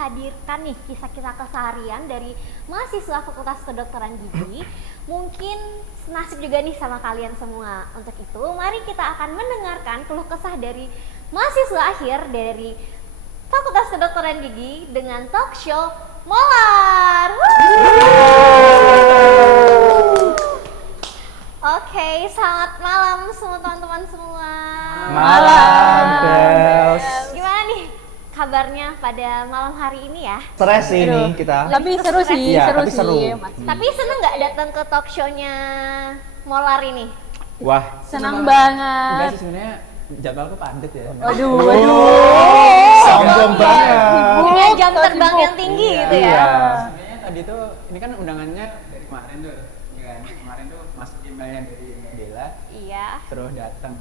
menghadirkan nih kisah-kisah keseharian dari mahasiswa Fakultas Kedokteran Gigi. Mungkin senasib juga nih sama kalian semua. Untuk itu, mari kita akan mendengarkan keluh kesah dari mahasiswa akhir dari Fakultas Kedokteran Gigi dengan talk show Molar. Oke, selamat malam semua teman-teman semua. Malam, Bels. Gimana nih kabarnya pada malam hari ini ya? Stres ini kita. Tapi seru sih, Iya, seru tapi seru. sih. Tapi seneng nggak datang ke talk show-nya Molar ini? Wah, Senang Enggak banget. sih, sebenarnya jadwalku padat ya. Aduh, sombong banget. Punya jam terbang yang tinggi gitu ya? Iya. Sebenarnya tadi tuh ini kan undangannya dari kemarin tuh, ya kan? Kemarin tuh masuk emailnya dari Bella, Iya. terus datang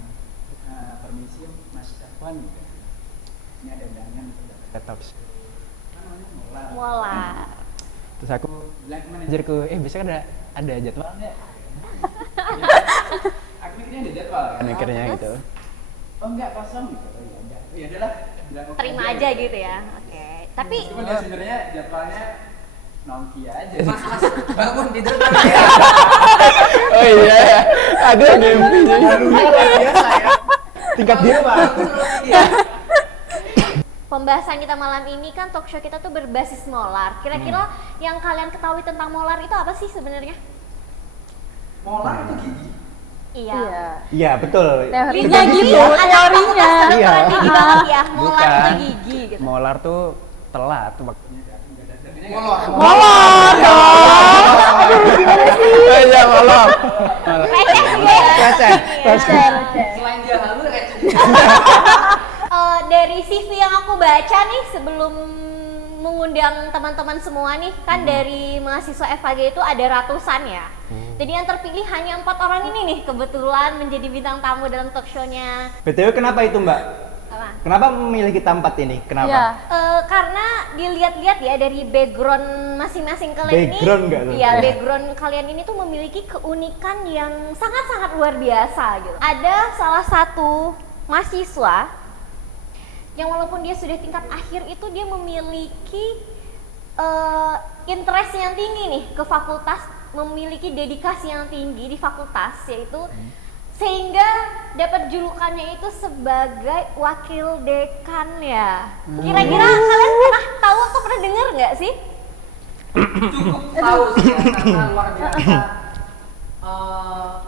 permisi Mas Syafwan gitu. Ini ada undangan untuk datang ke talk. Kan namanya Molar. Molar. Terus aku bilang ke manajerku, besok ada jadwal nggak? Aku mikirnya ada jadwal kan, mikirnya terus? gitu. Oh enggak, kosong gitu. Oh iya, enggak. Ya udahlah, bilang oke Terima aja gitu ya. Oke. Tapi Cuma ya sebenarnya jadwalnya nongki aja. Mas, bangun tidur Oh iya, ada mimpi. biasa ya. Tingkat dia, Pak. pembahasan kita malam ini kan talk show kita tuh berbasis molar. Kira-kira yang kalian ketahui tentang molar itu apa sih sebenarnya? Molar itu gigi. Iya. iya. Iya, betul. Teorinya Kita gitu, ya. teorinya. Iya. Gigi banget ya. Molar Bukan. itu gigi gitu. Molar tuh telat waktunya. Molor. Molor dong. Iya, molor. Receh juga ya. Receh, Receh. Selain dia halu receh. Dari CV yang aku baca nih sebelum mengundang teman-teman semua nih kan dari mahasiswa FKG itu ada ratusan ya. Jadi yang terpilih hanya 4 orang ini nih kebetulan menjadi bintang tamu dalam talk show-nya. BTW kenapa itu, Mbak? Apa? Kenapa memilih kita 4 ini? Kenapa? Iya. Karena dilihat-lihat ya dari background masing-masing kalian Background ini, nggak tuh? iya Ya. background kalian ini tuh memiliki keunikan yang sangat-sangat luar biasa gitu. Ada salah satu mahasiswa yang walaupun dia sudah tingkat akhir itu dia memiliki interest yang tinggi nih ke fakultas, memiliki dedikasi yang tinggi di fakultas yaitu sehingga dapat julukannya itu sebagai wakil dekan ya. Kira-kira kalian pernah tahu atau pernah dengar nggak sih? Cukup tahu sih ya, karena luar biasa.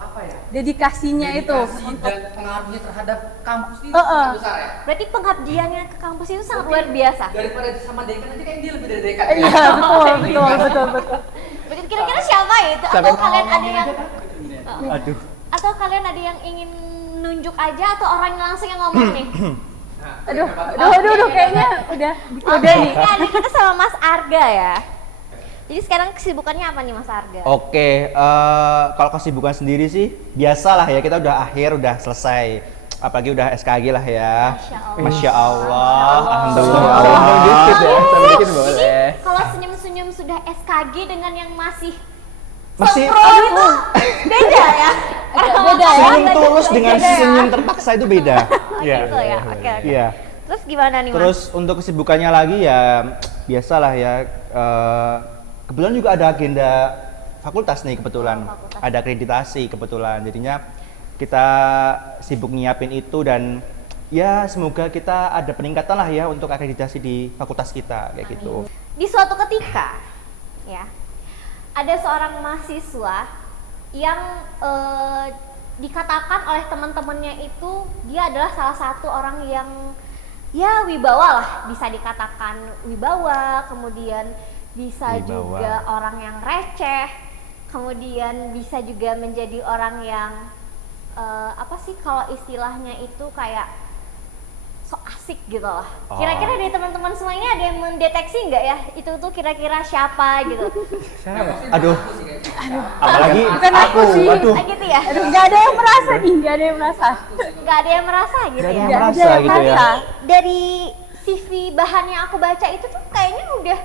Apa ya? Dedikasinya itu Dedikasi untuk dan pengaruhnya terhadap kampus ini Heeh. sangat besar ya. Berarti pengabdiannya ke kampus itu sangat luar biasa. Daripada sama dekan nanti kayak dia lebih dari dekan. iya betul. Berarti kira-kira siapa ya itu? Atau kalian ada yang Aduh. atau kalian ada yang ingin nunjuk aja atau orangnya langsung yang ngomong nih? Aduh, kayaknya udah Oke, ini ada kita sama Mas Arga ya. Jadi sekarang kesibukannya apa nih Mas Arga? Oke, kalau kesibukan sendiri sih biasalah ya, kita udah akhir, udah selesai. Apalagi udah SKG lah ya. Masya Allah. Alhamdulillah. Sombong dikit ya, sombong dikit Jadi boleh. kalau senyum-senyum sudah SKG dengan yang masih Masih sempro itu beda ya. beda ya. senyum tulus dengan senyum terpaksa itu beda. Iya. Gitu ya. Oke. Iya. Terus gimana nih Mas? Terus untuk kesibukannya lagi ya biasalah ya. Kebetulan juga ada agenda fakultas nih kebetulan. Fakultas. Ada akreditasi kebetulan. Jadinya kita sibuk nyiapin itu dan ya semoga kita ada peningkatan lah ya untuk akreditasi di fakultas kita kayak gitu. Di suatu ketika ya ada seorang mahasiswa yang dikatakan oleh teman-temannya itu dia adalah salah satu orang yang ya wibawa lah, bisa dikatakan wibawa, kemudian bisa Wibawa. juga orang yang receh, kemudian bisa juga menjadi orang yang apa sih kalau istilahnya itu kayak so asik gitu lah. Oh. Kira-kira dari teman-teman semua ini ada yang mendeteksi nggak ya itu tuh kira-kira siapa gitu? Aduh. Apalagi Bukan aku sih. Aduh. Ah, gitu ya? Aduh, nggak ada yang merasa nih, nggak ada yang merasa. Nggak ada yang merasa gitu Nggak ada ya? yang Nggak merasa ada yang gitu ya. merasa. Dari CV bahan yang aku baca itu tuh kayaknya udah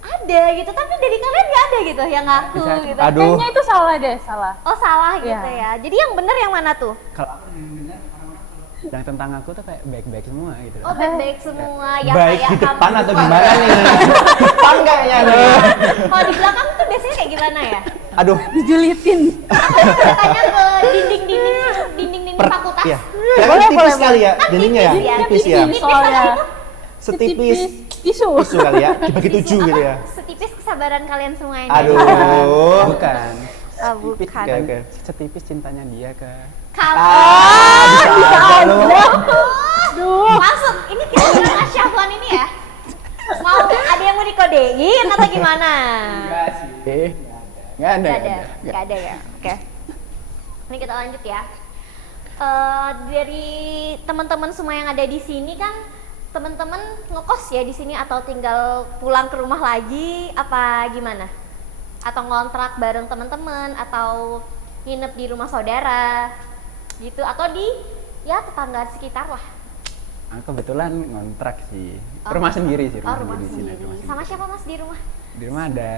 ada gitu, tapi dari kalian nggak ada gitu yang ngaku Bisa- gitu. Aduh. Kayaknya itu salah deh, salah. Oh salah gitu Iya. ya. Jadi yang bener yang mana tuh? Kalau aku dengar orang-orang yang tentang aku tuh kayak baik-baik semua gitu. Oh, baik-baik semua ya Baik kayak di depan kamu. atau gimana nih? Depan kayaknya nih. Kalau di belakang tuh biasanya kayak gimana ya? Aduh, Dijulitin. Katanya ke dinding fakultas. ya. Boleh, tipis kali ya, dindingnya ya, tipis ya, tipis ya. tipis. Soalnya Setipis tisu. tisu kali ya, dibagi 7 gitu ya. Setipis kesabaran kalian semua ini. Aduh. Bukan. Oh, Tipis bukan. Oke, oke. Setipis cintanya dia ke Kalau Bisa aja lu. masuk, ini kira-kira Mas Syafwan ini ya? Mau ada yang mau dikodein atau gimana? enggak sih. Enggak ada. Nggak ada ya. Oke. Ini kita lanjut ya. Dari teman-teman semua yang ada di sini kan, teman-teman ngekos ya di sini atau tinggal pulang ke rumah lagi apa gimana? Atau ngontrak bareng teman-teman atau nginep di rumah saudara gitu atau di ya tetangga sekitar lah. Aku kebetulan ngontrak sih. Oh. Rumah sendiri sih, Oh, rumah rumah sendiri di sini. sendiri. Rumah sendiri. Sama siapa Mas di rumah? Di rumah ada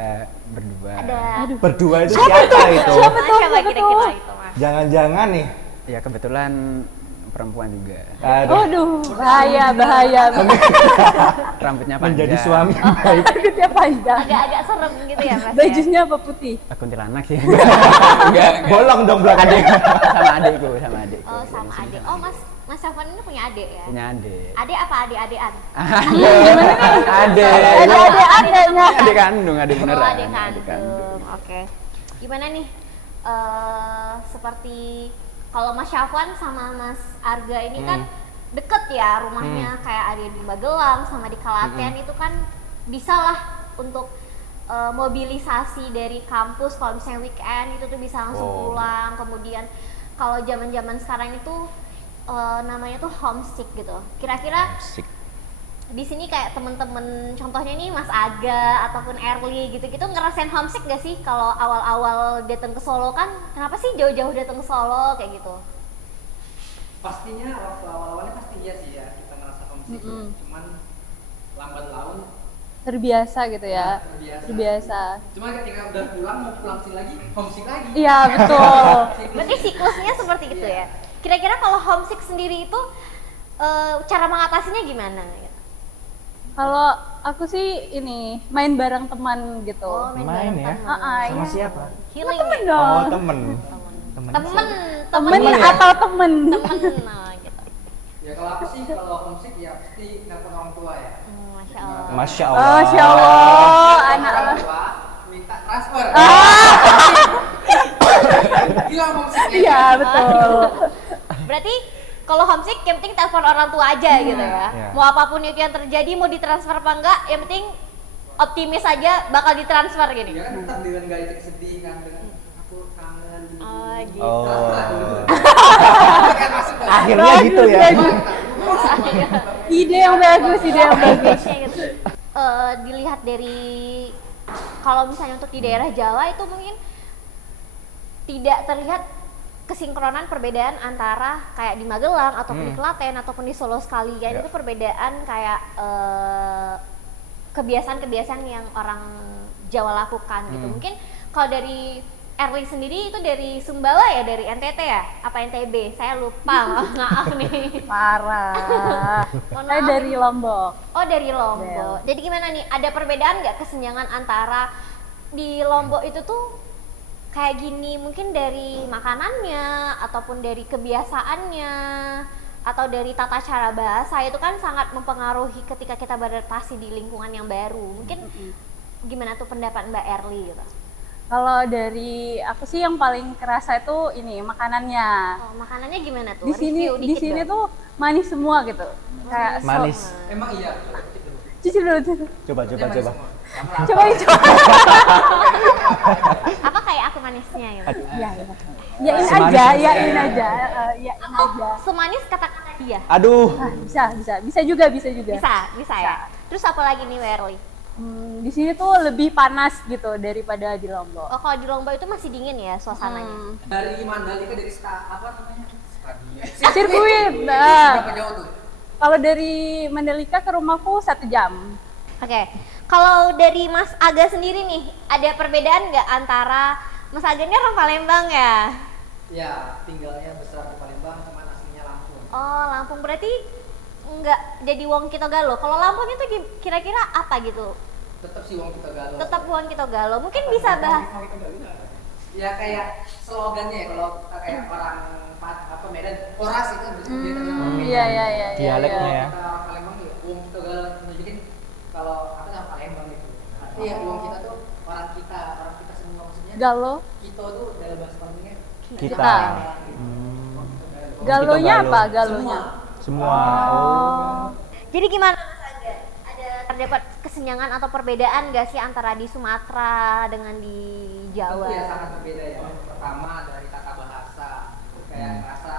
berdua. Ada. Berdua itu siapa itu? Siapa kira-kira itu Mas? Jangan-jangan nih. Ya kebetulan perempuan juga. Aduh, Waduh, bahaya. Rambutnya panjang. menjadi suami. Rambutnya panjang. Agak-agak serem gitu ya Mas ya? Bajunya apa putih? Kuntilanak sih. Enggak. Bolong dong belakang. Sama adikku. Oh sama adik. Oh Mas Syafwan ini punya adik ya? Punya adik. Adik apa adik-adikan? Adik. Adeknya. Adik kandung, adik beneran. Oh adik kandung. Oke. Gimana nih? Seperti kalau Mas Syafwan sama Mas Arga ini kan deket ya rumahnya, kayak ada di Magelang sama di Kalaten itu kan bisa lah untuk mobilisasi dari kampus kalau misalnya weekend itu tuh bisa langsung pulang. Kemudian kalau zaman-zaman sekarang itu namanya tuh homesick gitu. Kira-kira Asik. di sini kayak temen-temen contohnya nih Mas Aga ataupun Erli gitu-gitu ngerasain homesick gak sih kalau awal-awal datang ke Solo kan? Kenapa sih jauh-jauh datang ke Solo kayak gitu? Pastinya waktu awal-awalnya pasti iya sih ya kita ngerasa homesick. Cuman lambat laun Terbiasa gitu ya. Terbiasa. Cuma ketika udah pulang mau pulang sini lagi homesick lagi. Iya, betul. Berarti siklusnya seperti itu ya. Kira-kira kalau homesick sendiri itu cara mengatasinya gimana? Kalau aku sih ini main bareng teman gitu. Main bareng ya? teman. Sama iya. siapa? Healing Temen ya? dong. Oh, temen. Temen Temen ya? atau temen? nah, gitu. Ya kalau aku sih kalau homesick ya pasti nelfon orang tua ya. Masya Allah. Masya Oh, Allah. Masya Allah, anak Orang tua minta transfer. Hilang homesicknya. Iya, betul. Berarti kalau homesick yang penting telepon orang tua aja gitu ya. Iya. Mau apapun itu yang terjadi, mau ditransfer apa enggak, yang penting optimis aja bakal ditransfer gini. Ya kan tetap dengan gaya sedih kan dengan aku kangen. Oh gitu. Oh. Kan masuk ke Akhirnya gitu ya. Ide yang bagus, ide yang bagus. Kayak gitu. Dilihat dari kalau misalnya untuk di daerah Jawa itu mungkin tidak terlihat kesinkronan perbedaan antara kayak di Magelang ataupun di Klaten ataupun di Solo sekalian itu perbedaan kayak kebiasaan-kebiasaan yang orang Jawa lakukan gitu. Mungkin kalau dari Erli sendiri itu dari Sumbawa ya, dari NTT ya? Apa NTB? Saya lupa, maaf nih. Parah. Mohon Saya maaf. dari Lombok. Oh dari Lombok. Jadi gimana nih? Ada perbedaan nggak kesenjangan antara di Lombok itu tuh kayak gini? Mungkin dari makanannya ataupun dari kebiasaannya atau dari tata cara bahasa itu kan sangat mempengaruhi ketika kita beradaptasi di lingkungan yang baru. Mungkin gimana tuh pendapat Mbak Erli gitu? Kalau dari aku sih yang paling kerasa itu ini makanannya. Oh, makanannya gimana tuh? Di sini Review di dikit sini dong. tuh manis semua gitu. Kayak Manis. Emang iya. Cuci dulu. Coba. Coba. Apa kayak aku manisnya gitu? Iya. Yain Semanis aja, ini yain ya. aja. Yain aja. Semanis kata-kata dia. Aduh. Ah, bisa juga. Bisa ya. Terus apa lagi nih Werli? Di sini tuh lebih panas gitu daripada di Lombok. Oh, kalau di Lombok itu masih dingin ya suasananya. Dari Mandalika dari apa namanya? Stadion. Sirkuit. Berapa jauh tuh? Kalau dari Mandalika ke rumahku 1 jam. Oke. Kalau dari Mas Aga sendiri nih, ada perbedaan nggak antara Mas Aga ini orang Palembang ya? Ya, tinggalnya besar di Palembang, cuman aslinya Lampung. Oh, Lampung berarti nggak jadi Wong Kitogalo. Kalau Lampung itu kira-kira apa gitu? Tetap sih Wong Kitogalo. Tetap Wong Kitogalo. Mungkin bisa bahas. Ya kayak slogannya ya, kalau kayak orang apa Medan, Oras itu Iya. Dialeknya ya. Kita orang Palembang ya, Wong Kitogalo nunjukin kalau apa nama Palembang gitu. Iya, Wong kita tuh orang kita semua maksudnya. Galo. Kito tuh dalam bahasa Palembangnya Kita. Galonya Galo. apa? Galonya. Semua. Oh. Jadi gimana Mas Angga? Ada terdapat kesenjangan atau perbedaan nggak sih antara di Sumatera dengan di Jawa? Itu ya sangat berbeda ya. Pertama dari tata bahasa, kayak ngerasa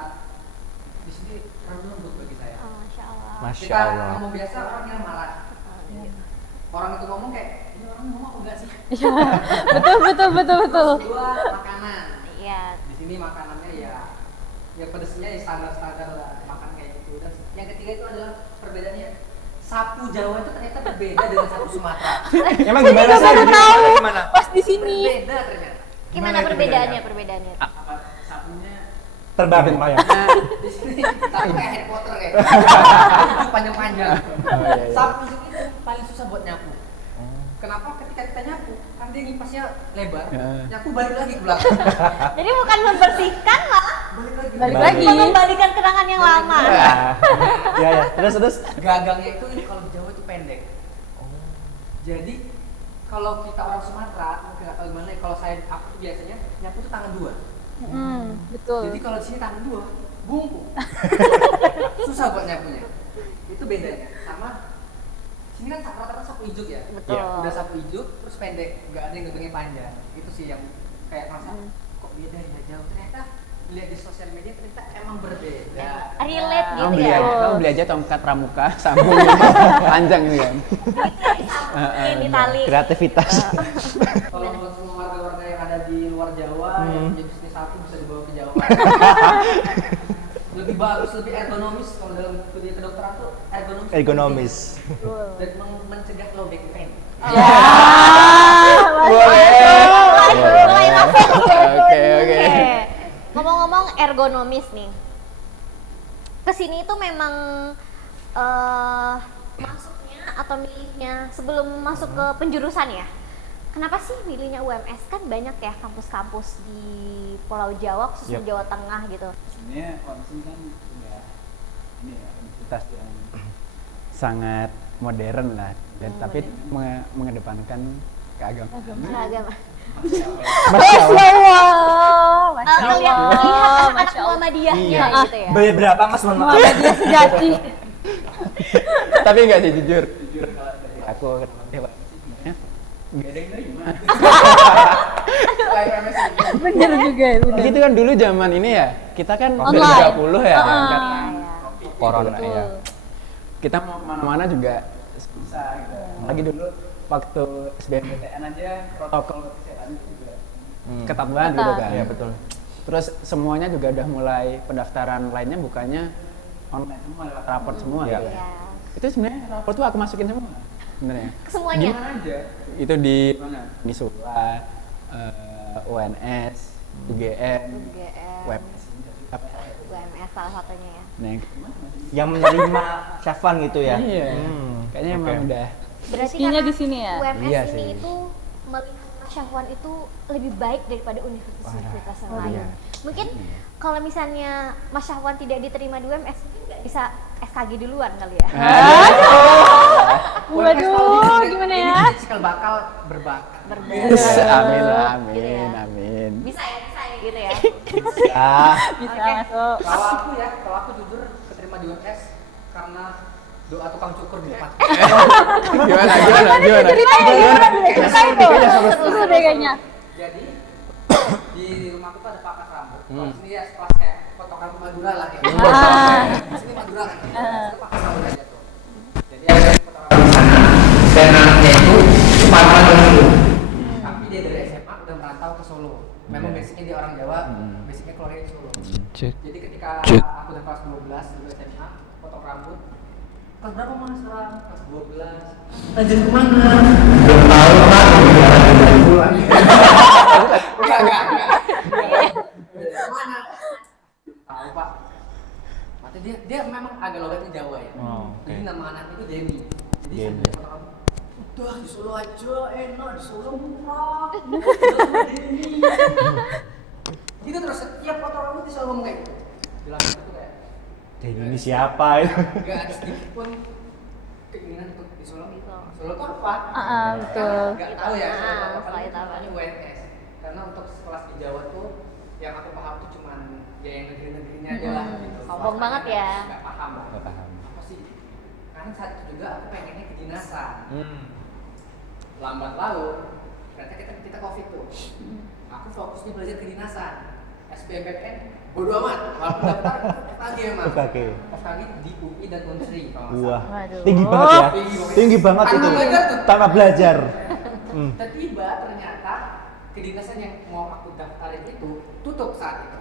di sini terlalu lembut bagi saya. Oh, Masya Allah. Masya Kita Allah. ngomong biasa orang yang marah. Orang itu ngomong kayak ini orang ngomong apa enggak sih? Betul. Dua makanan. Iya. Di sini makanannya ya pedesnya ya standar lah, makan kayak gitu. Dan yang ketiga itu adalah perbedaannya sapu Jawa itu ternyata berbeda dengan sapu Sumatera. Emang gimana sih? tahu. Gimana? Pas di sini. Berbeda ternyata. Gimana itu perbedaannya? Apa sapunya? Terbabit Pak ya. Nah, di sini sapu kayak Harry Potter kayak. Panjang-panjang. Iya. Sapu itu paling susah buat nyapu. Kenapa? Ketika kita nyapu, kan dia ngipasnya lebar, nyapu balik lagi ke belakang. Jadi bukan membersihkan malah Balik lagi. mengembalikan kenangan yang lama. Ya. Terus. Gagangnya itu kalau di Jawa itu pendek. Jadi kalau kita orang Sumatera, mungkin nggak tahu gimana. Kalau aku tuh biasanya nyapu tuh tangan dua. Betul. Jadi kalau di sini tangan dua, bungkuk. Susah buat nyapunya. Itu bedanya. Sama sini kan rata-rata sapu ijuk ya. Betul. Iya. Udah sapu ijuk terus pendek, nggak ada yang gagangnya panjang. Itu sih yang kayak merasa kok beda ya jauh. Ternyata lihat di sosial media ternyata emang berbeda. Relate Kamu gitu beli ya. aja, kamu beli aja tongkat pramuka sambung panjang gitu kan. Ini tali. Kreativitas. Kalau buat semua warga-warga yang ada di luar Jawa yang punya bisnis sapu bisa dibawa ke Jawa. Lebih bagus, lebih ergonomis kalau dalam dunia kedokteran tuh Ergonomis. dan mencegah low back pain. Mulai masuk. Oke. Ngomong-ngomong ergonomis nih. Kesini itu memang masuknya atau milihnya sebelum masuk ke penjurusan ya. Kenapa sih milihnya UMS? Kan banyak ya kampus-kampus di Pulau Jawa, khususnya Yep. Jawa Tengah gitu. Sebenarnya Konsim kan udah ini ya universitas yang sangat modern lah, dan tapi mengedepankan keagamaan. Agama. Masya Allah. Melihat anak-anak Masya Allah. Muhammadiyahnya Iya. gitu ya. Berapa Mas? Mohon maaf. Muhammadiyah sejati. Tapi enggak sih jujur. Jujur kalau dari aku sebenarnya nggak ada yang nerima. Selain MSc. Bener juga. Itu kan dulu zaman ini ya, kita kan Online. 30 ya, kan? Corona Betul. ya. Kita mau kemana-mana juga Bisa gitu. lagi dulu Waktu SBMPTN aja protokol kesehatan itu juga ketat banget gitu kan. Iya betul. Terus semuanya juga udah mulai pendaftaran lainnya bukannya online semua, lewat raport semua Iya. gitu. Ya. Itu sebenarnya raport tuh aku masukin semua sebenarnya. Semuanya. gimana aja. Itu di Mana? Misula, UNS, UGM, UGM, web apa? UMS salah satunya ya. Nah, Yang menerima Syafwan gitu ya. Iya. Kayaknya Oke. emang udah Berarti Rezekinya karena di sini ya? UMS Iya ini sih. itu melihat Syahwan itu lebih baik daripada universitas yang lain. iya. Mungkin kalau misalnya Mas Syahwan tidak diterima di UMS, mungkin nggak bisa SKG duluan kali ya. Waduh, gimana ya? Ini cikal bakal berbakat. amin, Gitu ya. amin. Bisa ya gitu ya. Ah, Bisa Oke. masuk. Kalau aku jujur keterima di UMS karena doa tukang cukur di depan. Gimana? Ceritain seru deh kayaknya. Jadi di rumahku tuh ada pangkas rambut. Kalau di sini ya kelas kayak potongan Madura lah ya. Di sini Madura kan. Itu pangkas rambut aja tuh. Jadi ada potongan rambut di sana. Dan anaknya itu Sumatera dulu. Tapi dia dari SMA udah merantau ke Solo. Memang basicnya dia orang Jawa, basicnya keluarga di Solo. Jadi ketika aku udah kelas 12 dulu SMA, potong rambut. Kelas berapa mas sekarang? Kelas 12. Lanjut kemana? Belum tahu pak. Pulang. Enggak. Mana? Tahu pak. Atau dia memang agak logatnya Jawa ya. Oh, oke. Jadi nama anaknya itu Denny. Jadi Denny. sambil foto kamu, udah di Solo aja enak, di Solo murah. Udah sama Denny. Gitu terus setiap foto kamu tuh selalu ngomong kayak gitu. Jelas itu kayak Dan ini siapa itu? gak ada sedikit pun keinginan untuk di Solo. Gitu. Solo itu apa? betul. Gak tahu ya. Solo itu apa? Solo itu apa? Ini UNS. Karena untuk sekelas di Jawa tuh yang aku paham tuh cuman ya yang negeri-negerinya aja lah gitu. Sombong banget ya. Gak paham lah. Nggak paham. Apa sih? Karena saat itu juga aku pengennya kedinasan. Hmm. Lambat laun, ternyata kita COVID tuh. Aku fokusnya belajar kedinasan. SBMPTN bodo amat. Walaupun daftar FKG emang. FKG. FKG di UI dan Unsri kalau nggak Wah, salah. Waduh. tinggi banget ya. Tinggi banget. Tinggi banget Tanpa itu. belajar tuh. Tanpa belajar. Hmm. Tiba-tiba ternyata kedinasan yang mau aku daftarin itu tutup saat itu.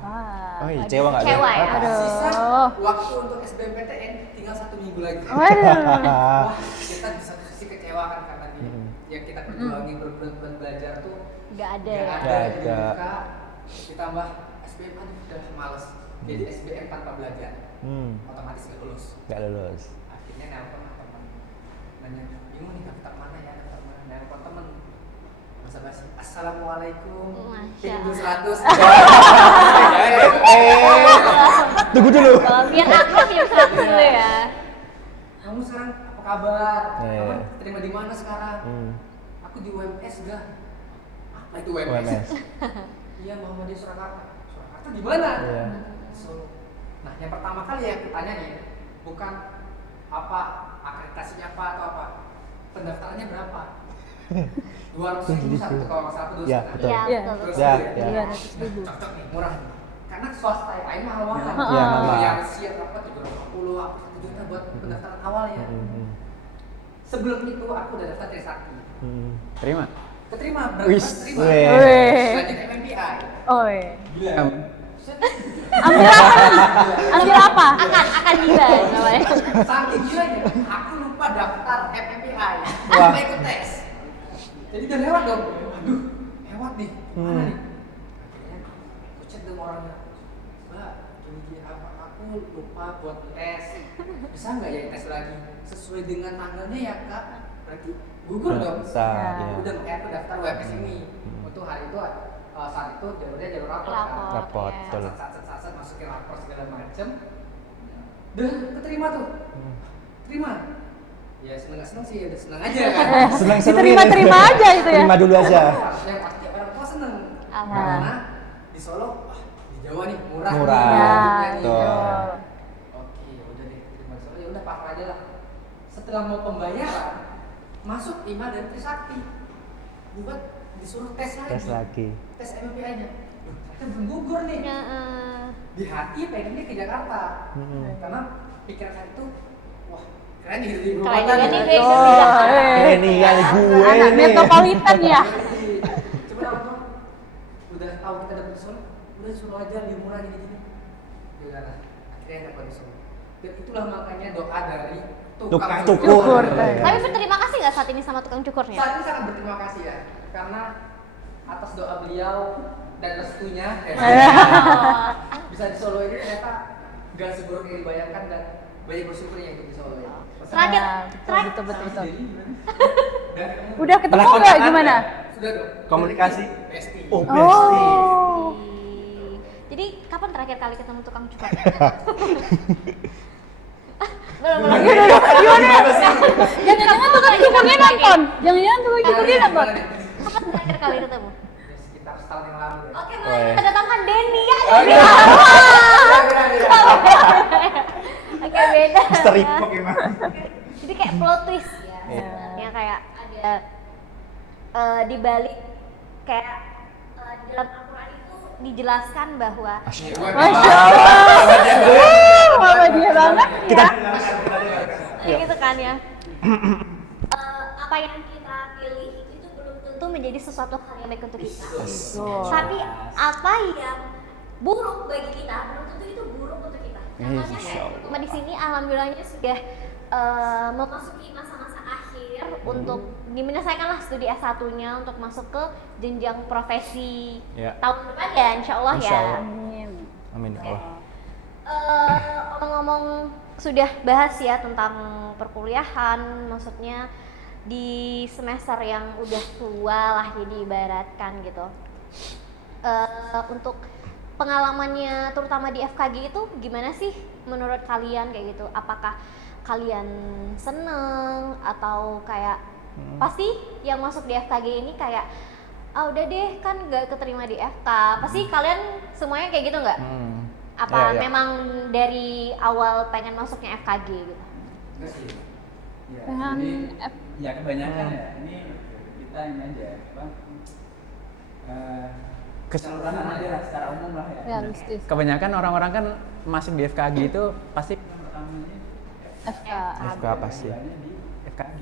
Wah. Oh iya, Cewa nggak ada. Cewa ya? Aduh. Sisa waktu untuk SBMPTN tinggal 1 minggu lagi. Waduh. Wah, kita di satu sisi kecewa kan karena yang kita perjuangin berbulan-bulan belajar tuh Nggak ada nggak ya. ada, Nggak jadi ada. buka, ditambah SBM aduh udah males. Jadi SBM tanpa belajar, otomatis nggak lulus. Nggak lulus. Akhirnya nelpon lah teman, nanya bingung nih daftar mana ya, daftar mana? Nelpon temen, basa-basi, assalamualaikum, Masya pindu Allah. 100. Tunggu dulu. Kalau biar akrab ya surat dulu ya. Kamu sekarang apa kabar? Iya. Kamu terima di mana sekarang? Hmm. Aku di UMS gak? Apa itu UMS? UMS. Iya, Muhammadiyah Surakarta. Surakarta di mana? Iya. Solo. Nah, yang pertama kali yang ditanya nih, bukan apa akreditasinya apa atau apa, pendaftarannya berapa? 200.000 satu kalau nggak salah, Ya, 2,5. betul. Iya, Iya. betul. Terus Ya, ya. ya. Iya, Nah, cocok nih, murah nih. Karena swasta yang lain mahal-mahal. Iya, mahal. Yang siap apa 350 apa 1 juta buat pendaftaran awal ya. Hmm. Sebelum itu aku udah daftar Trisakti. Hmm. Terima. Keterima, Wis. terima. Weh. Weh. Lanjut MMPI. Oh iya. Gila. Ambil apa nih? Ambil apa? Akan gila namanya. Saking gilanya, aku lupa daftar MMPI. Wah. Aku ikut tes. Jadi udah lewat dong. Aduh, lewat nih. Mana nih? Akhirnya aku cek dong orangnya. Mbak, gini apa? Aku lupa buat tes. Bisa nggak ya tes lagi? Sesuai dengan tanggalnya ya kak. Berarti gugur dong. Bisa, Ya. ya. Udah makanya aku daftar WPS ini. Untuk hari itu saat itu jalurnya jalur rapor kan. Rapor, ya. betul. Sat, masukin rapor segala macem. Dan keterima tuh. Terima. Ya seneng sih, udah seneng aja kan. Senang-senang Diterima-terima aja itu ya. Terima dulu aja. Yang pasti orang tua seneng. Alhamdulillah. Karena di Solo, wah, di Jawa nih murah. Murah. nih, Ya, hidupnya nih, betul. kan. Oke, udah deh terima Solo. Ya udah pasrah aja lah. Setelah mau pembayaran, masuk IMA dan Trisakti. Buat disuruh tes lagi. Tes lagi. Tes MMPI-nya. Loh, ternyata belum gugur nih. Ya, Di hati pengennya ke Jakarta. Karena pikiran saya itu, wah keren nih di ibu Keren kota juga nih. nih guys, Oh, di Jakarta. Ini kali gue Anak nih. metropolitan ya. Coba orang tua udah tahu kita dapat di Solo, udah Solo aja lebih murah gini-gini. Ya udah lah, akhirnya dapat di Solo. Dan itulah makanya doa dari Tukang cukur. cukur. Tapi berterima kasih nggak saat ini sama tukang cukurnya? Saat ini sangat berterima kasih ya, karena atas doa beliau dan restunya bisa di Solo ini ternyata gak seburuk yang dibayangkan dan banyak bersyukurnya itu di Solo ya. Terakhir, terakhir. Betul, betul, betul. Jadi gimana? Dan kamu Udah ketemu Telepon nggak kan? gimana? sudah dong Komunikasi? Besti. Oh, besti. Oh. Jadi kapan terakhir kali ketemu tukang cukur? Belum. Jangan-jangan tukang cukurnya nonton. Jangan-jangan tukang cukurnya nonton. Kapan terakhir kali ketemu? Ya, sekitar setahun yang lalu ya. Oke, Oh, mari ya. kita datangkan Denny ya. Oke, beda. Misteri Pokemon. Jadi kayak plot twist ya. Iya. Yang kayak ada di balik kayak di dalam Al-Qur'an itu dijelaskan bahwa Masya Allah. Mama dia banget ya. ya gitu kan ya. Apa yang kita pilih itu belum tentu menjadi sesuatu hal yang baik untuk kita. Tapi apa yang buruk bagi kita belum tentu itu buruk untuk kita. Contohnya kayak di sini alhamdulillahnya sudah memasuki masa-masa akhir untuk menyelesaikanlah studi S1-nya untuk masuk ke jenjang profesi Ya. tahun depan ya insya Allah Insya ya. Allah. Amin. Amin ya Allah. ngomong-ngomong sudah bahas ya tentang perkuliahan, maksudnya di semester yang udah tua lah ya diibaratkan gitu. Untuk pengalamannya terutama di FKG itu gimana sih menurut kalian kayak gitu? Apakah kalian seneng atau kayak pasti yang masuk di FKG ini kayak udah deh kan gak keterima di FK, pasti kalian semuanya kayak gitu nggak? Apa memang dari awal pengen masuknya FKG gitu? Enggak sih. Ya, Pengen jadi, ya kebanyakan ya. Ini kita ini aja apa? Keseluruhan aja lah secara umum lah ya. realistis. Kebanyakan orang-orang kan masuk di FKG itu pasti pertamanya FK. FK pasti. di FKG.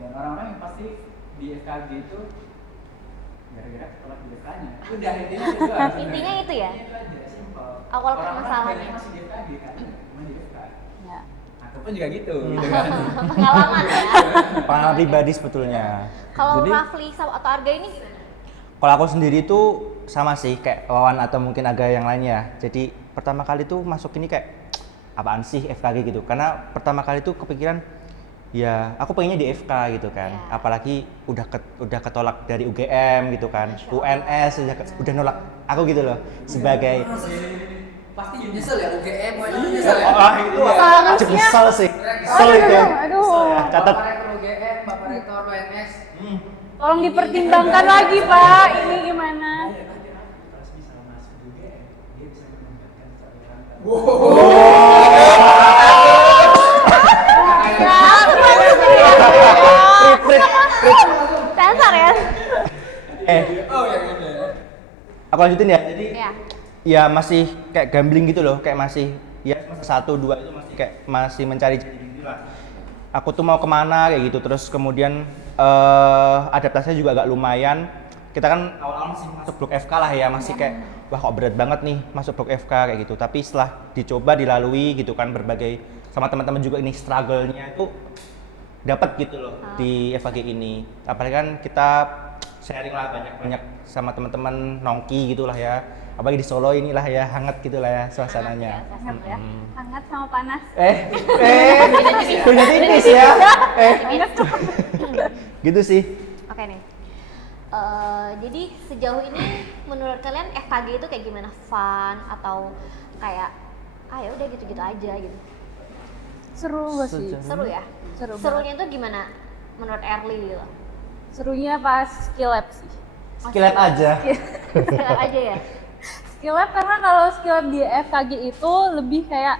Dan orang-orang yang pasti di FKG itu gara-gara ketolak di FK-nya. Udah intinya itu aja. Intinya itu ya? Intinya itu aja, simpel. Awal Orang-orang permasalahannya. kebanyakan masih di FKG kan, cuma di FK. Ya. Aku pun juga gitu kan. Pengalaman ya. Pengalaman pribadi sebetulnya. Kalau Jadi Rafli atau Arga ini gimana? kalau aku sendiri tuh sama sih kayak Wawan atau mungkin Aga yang lainnya. Jadi pertama kali tuh masuk ini kayak apaan sih FKG gitu. Karena pertama kali tuh kepikiran ya aku pengennya di FK gitu kan. Ya. Apalagi udah ketolak dari UGM gitu kan. UNS udah nolak aku gitu loh sebagai Pasti nyesel ya UGM, pokoknya nyesel ya. itu nyesel sih. Nyesel itu. Aduh. Catat. Bapak rektor UGM, Bapak rektor UNS. Tolong dipertimbangkan lagi Pak, ini gimana? Sensor ya? Oh ya udah. Aku lanjutin ya. Jadi Ya. ya masih kayak gambling gitu loh, kayak masih ya 1, 2 itu masih kayak masih mencari gitu lah. Aku tuh mau kemana kayak gitu, terus kemudian adaptasinya juga agak lumayan. Kita kan awal-awal masih masuk blok FK lah ya, masih kayak wah kok berat banget nih masuk blok FK kayak gitu. Tapi setelah dicoba dilalui gitu kan berbagai sama teman-teman juga ini struggle-nya itu dapat gitu loh di FKG ini. Apalagi kan kita sharing lah banyak-banyak sama teman-teman nongki gitulah ya. Apalagi di Solo inilah ya hangat gitulah ya suasananya. Hangat ya, hangat sama panas. Punya tipis ya. Gitu sih. Oke nih. Jadi sejauh ini menurut kalian FKG itu kayak gimana? Fun atau kayak ya udah gitu-gitu aja gitu? Seru gak sih? Seru ya? Seru Serunya tuh gimana menurut Erli gitu? Serunya pas skill lab sih. Skill lab aja. Skill aja ya? Skill lab karena kalau skill lab di FKG itu lebih kayak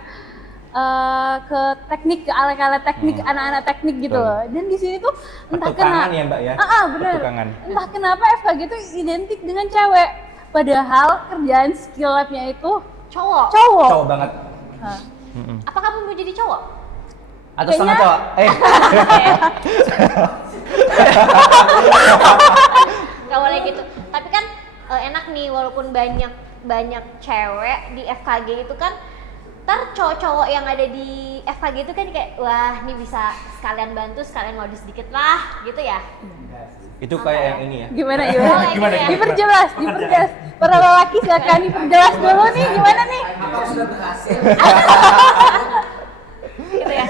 ke teknik, ke ala-ala teknik, anak-anak teknik gitu Betul. loh. Dan di sini tuh entah Pertukangan ya Mbak ya? bener. Pertukangan. Entah kenapa FKG itu identik dengan cewek. Padahal kerjaan skill labnya itu Cowok? cowok. Cowok banget. Hah. Apa kamu mau jadi cowok? Atau setengah Kayaknya- cowok? Gak boleh gitu. Tapi kan enak nih walaupun banyak cewek di FKG itu kan ntar cowok-cowok yang ada di FKG itu kan kayak wah ini bisa sekalian bantu sekalian modus sedikit lah gitu ya. Itu kayak yang ini ya. Gimana? Gimana? Diperjelas. Para lelaki silakan diperjelas dulu nih gimana nih? Apa sudah berhasil? Gitu ya.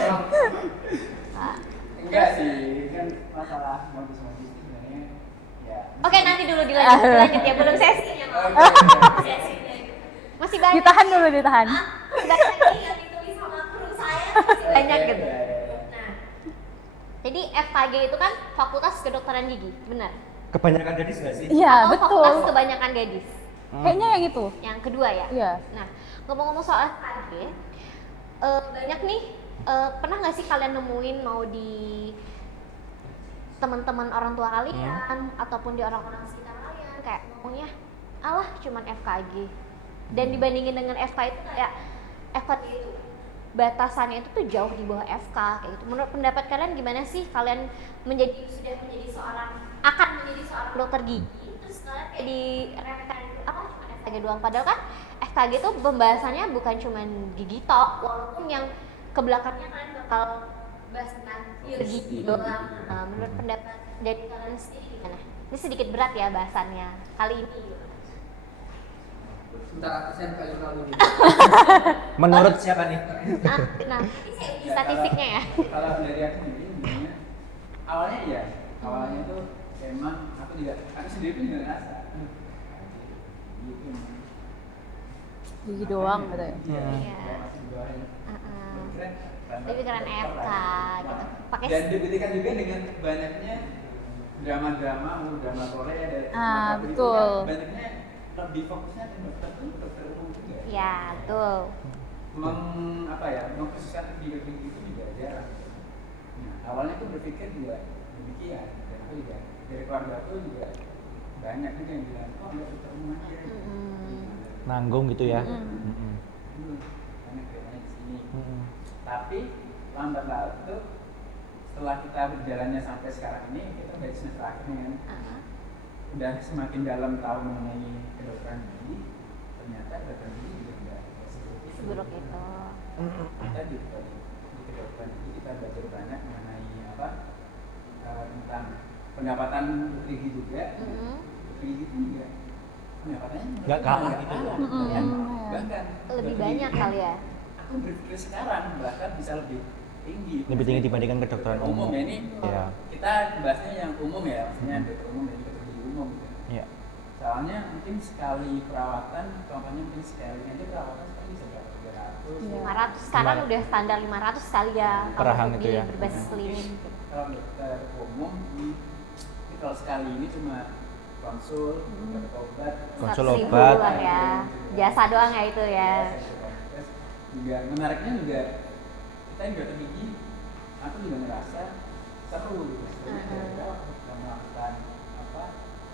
Enggak sih, kan masalah modus-modus itu sebenarnya ya Oke nanti dulu dilanjut ya belum sesinya. Masih banyak. Ditahan dulu, ditahan. Masih banyak nih yang ditulis sama kru saya masih banyak gitu. Nah, jadi FKG itu kan Fakultas Kedokteran Gigi, benar? Kebanyakan gadis nggak sih? Iya, Atau betul. Fakultas Kebanyakan Gadis, Kayaknya yang itu. yang kedua ya? Iya. Nah, ngomong-ngomong soal FKG, banyak nih, pernah nggak sih kalian nemuin mau di teman-teman orang tua kalian ataupun di orang-orang sekitar kalian kayak ngomongnya, alah cuman FKG. Dan dibandingin dengan FK itu kayak FKG itu batasannya itu tuh jauh di bawah FK kayak gitu. Menurut pendapat kalian gimana sih kalian sudah menjadi seorang dokter gigi terus kalian kayak di remehkan apa cuma FKG doang padahal kan FKG itu pembahasannya bukan cuma gigi tok walaupun yang kebelakangnya kalian bakal bahas tentang gigi doang. Menurut pendapat dari kalian sendiri gimana? Ini sedikit berat ya bahasannya kali ini. Sebentar aku share ke jurnal ini. Menurut siapa nih? Nah, ini statistiknya ya. Kalau dari aku sendiri sebenarnya awalnya iya, awalnya tuh emang aku sendiri pun juga ngerasa gitu. Gigi doang gitu ya. Iya. Masih doain. Keren. Lebih keren FK gitu. Pakai Dan dibuktikan juga dengan banyaknya drama-drama Korea dari Betul. banyaknya lebih fokusnya ke dokter umum juga. ya, betul. Mengkhususkan di itu juga jarang. Nah, awalnya tuh berpikir juga demikian, dan aku juga dari keluarga aku juga banyak juga yang bilang, oh nggak dokter umum aja. Nanggung gitu ya. Karena keretanya di sini. Tapi lambat laun tuh setelah kita berjalannya sampai sekarang ini, kita udah semester akhir kan, udah semakin dalam tahu mengenai kedokteran gigi, ternyata kedokteran gigi juga nggak Seburuk itu. kita di kedokteran gigi kita belajar banyak mengenai tentang pendapatan dokter gigi juga. Dokter gigi itu juga pendapatannya Nggak kalah gitu ya. bahkan Lebih dokter banyak gigi, kali ya. aku berpikir sekarang bahkan bisa lebih tinggi. Lebih tinggi dibandingkan kedokteran umum. Ya ini Iya. kita bahasnya yang umum ya, maksudnya dokter umum dan dokter gigi umum gitu. Iya. Soalnya mungkin sekali perawatan, contohnya mungkin sekali aja perawatan sekali bisa berapa 300. 500 sekarang udah standar 500 sekali ya. Per kalau hang untuk itu di ya. berbasis klinik. Kalau dokter umum ini kalau sekali ini cuma konsul, dapat obat, Konsul 100.000 obat. lah ya. Jasa doang ya itu ya. Terus juga menariknya juga kita yang dokter gigi, aku juga ngerasa seru gitu. Sebenarnya kita melakukan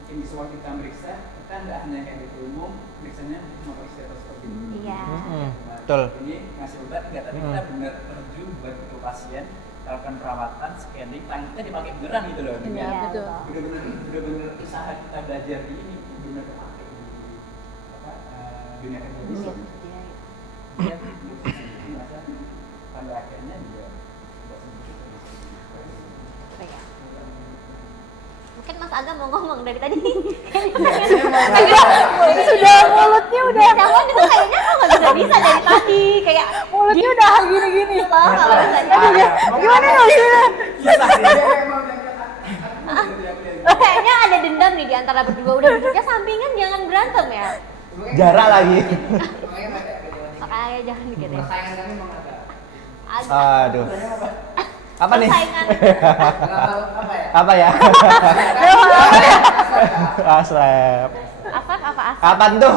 mungkin di soal kita meriksa, kita nggak hanya kayak dokter umum, meriksanya cuma pakai stetoskop gitu. Iya. Nah, Betul. ini ngasih obat enggak, tapi kita benar terjun buat ke pasien, lakukan perawatan, scanning, tangan kita dipakai beneran gitu loh. Iya, Dengan betul. bener-bener usaha kita belajar di ini bener kepake di dunia kerja di sini. Dia merasa pada akhirnya juga Iya. Mungkin Mas Aga mau ngomong dari tadi. Sudah mulutnya udah Kamu itu kayaknya kok nggak bisa dari tadi kayak mulutnya udah gini-gini. loh kalau misalnya Gimana dong? kayaknya ada dendam nih di antara berdua, udah duduknya sampingan jangan berantem ya. Jarak lagi. Makanya banyak kedewasan. Makanya jangan dikit ya. Persaingan kami mengada. Aduh. Apa nih? Persaingan. Nggak tahu apa ya? Apa ya? Asrep. Apa asal? Kapan tuh?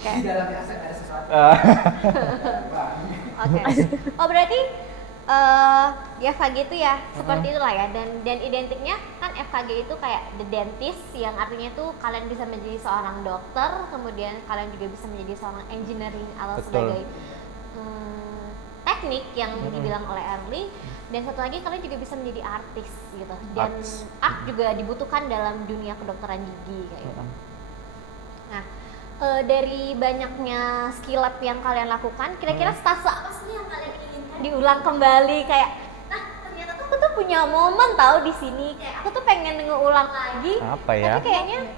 Di dalamnya aset ada sesuatu. Oke. Oh berarti ya FKG itu ya seperti itulah ya, dan identiknya kan FKG itu kayak the dentist, yang artinya tuh kalian bisa menjadi seorang dokter, kemudian kalian juga bisa menjadi seorang engineering atau Betul. sebagai teknik yang dibilang oleh Erli, dan satu lagi kalian juga bisa menjadi artis gitu, dan Arts. art juga dibutuhkan dalam dunia kedokteran gigi kayak gitu. Nah, dari banyaknya skill lab yang kalian lakukan, kira-kira stase apa sih yang kalian inginkan diulang kembali, kayak nah ternyata tuh aku tuh punya momen tahu di sini, kayak aku tuh pengen ngeulang lagi. Apa ya? Tapi kayaknya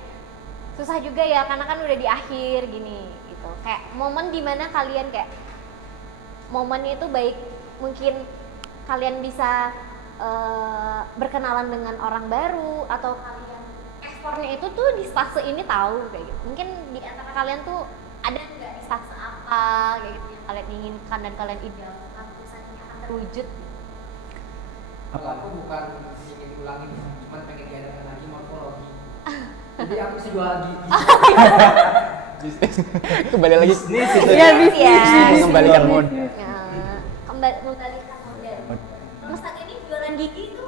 susah juga ya karena kan udah di akhir gini gitu. Kayak momen dimana kalian kayak momennya itu baik mungkin kalian bisa berkenalan dengan orang baru, atau kalian ekspornya itu tuh di stase ini tahu kayak gitu. Mungkin di antara kalian tuh ada nggak di stase apa kayak gitu yang kalian inginkan dan kalian idealkan misalnya akan terwujud? Kalau aku bukan ingin diulangi, cuma pengen diadakan lagi morfologi. Jadi aku bisa jual gigi. Kembali lagi bisnis itu. Iya, bisnis. Kembalikan mod. Membalikan model. Mas Aga ini jualan gigi itu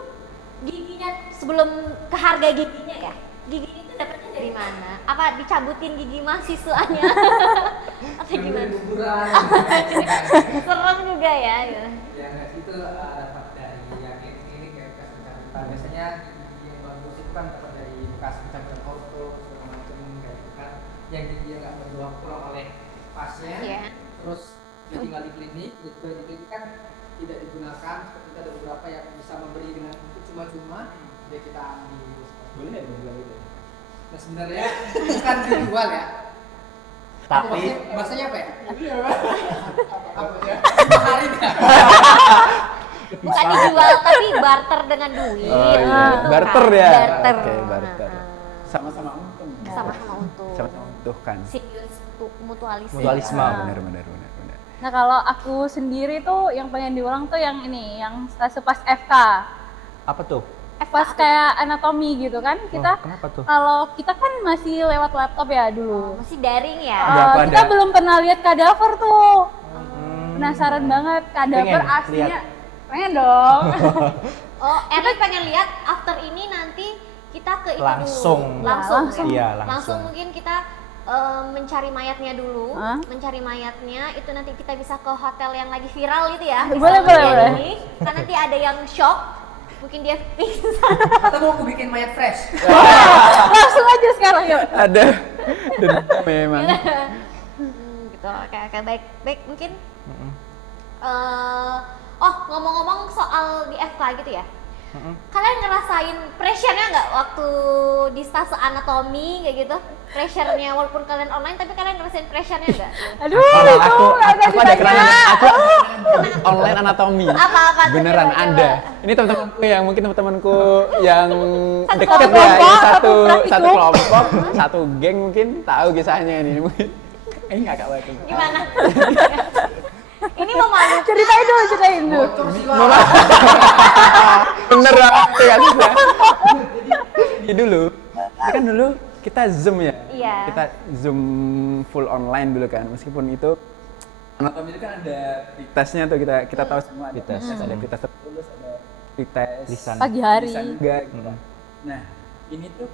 giginya sebelum ke harga giginya ya? Gigi itu dapatnya dari mana? Apa dicabutin gigi mahasiswanya? Atau gimana? Kuburan. Serem juga ya. Gitu. Ya nggak itu dapat dari yang ini kayak bekas pencabutan. Biasanya gigi yang bagus itu kan dapat dari bekas pencabutan orto segala macam kayak gitu kan. Yang gigi yang nggak kurang oleh pasien. Iya. Terus dia tinggal di klinik, di klinik kan tidak digunakan. Seperti itu ada beberapa yang bisa memberi dengan cuma-cuma, dia kita ambil. Boleh ya bilang gitu? Nah sebenarnya bukan dijual ya, Tapi Bahasanya apa ya? Bukan dijual tapi barter dengan duit. Oh iya, gitu barter kan. ya. Barter. Oke, barter. Nah, Sama-sama untung. sama-sama untung. Sama-sama untung kan. Simbios mutualisme. Mutualisme. Benar. Nah kalau aku sendiri tuh yang pengen diulang tuh yang ini, yang stase pas FK. apa tuh? Pas kayak anatomi gitu kan, kita Kenapa tuh? kalau kita kan masih lewat laptop ya dulu. Masih daring ya. Udah apa Kita ada? belum pernah lihat kadaver tuh. Penasaran banget kadaver Pengen aslinya. lihat. Pengen dong. Oh, Enak pengen lihat after ini nanti kita ke itu Langsung. dulu. Langsung. Langsung. Iya, Langsung langsung. mungkin kita mencari mayatnya dulu. Hah? Mencari mayatnya itu nanti kita bisa ke hotel yang lagi viral itu ya. Boleh, boleh. Karena nanti ada yang shock, mungkin dia pingsan. Atau mau aku bikin mayat fresh? Langsung aja sekarang yuk. Ada. Dendam memang. Gitu. Oke, baik mungkin. Oh, ngomong-ngomong soal di FK gitu ya. Kalian ngerasain pressure-nya nggak waktu di stase anatomi kayak gitu? Pressure-nya walaupun kalian online tapi kalian ngerasain pressure-nya nggak? Aduh, Kalau itu aku nggak ada ditanya. kenangan, aku online anatomi. Apa tuh, Beneran coba? ada. Ini teman-temanku yang mungkin teman-temanku yang Satu deket ya, kelompok, ini satu satu praktikum. kelompok, satu geng mungkin tahu kisahnya ini. Mungkin ngakak banget. Gimana? Ini memalukan. Ceritain dulu. Bener banget ya bisa. Jadi dulu, ini kan dulu kita Zoom ya. Iya. Kita Zoom full online dulu kan, meskipun itu anatomi itu kan ada pretestnya tuh kita tahu semua ada Pretest. ada pretest tertulis, ada pretest Lisan. Pagi hari. lisan juga gitu. Nah, ini tuh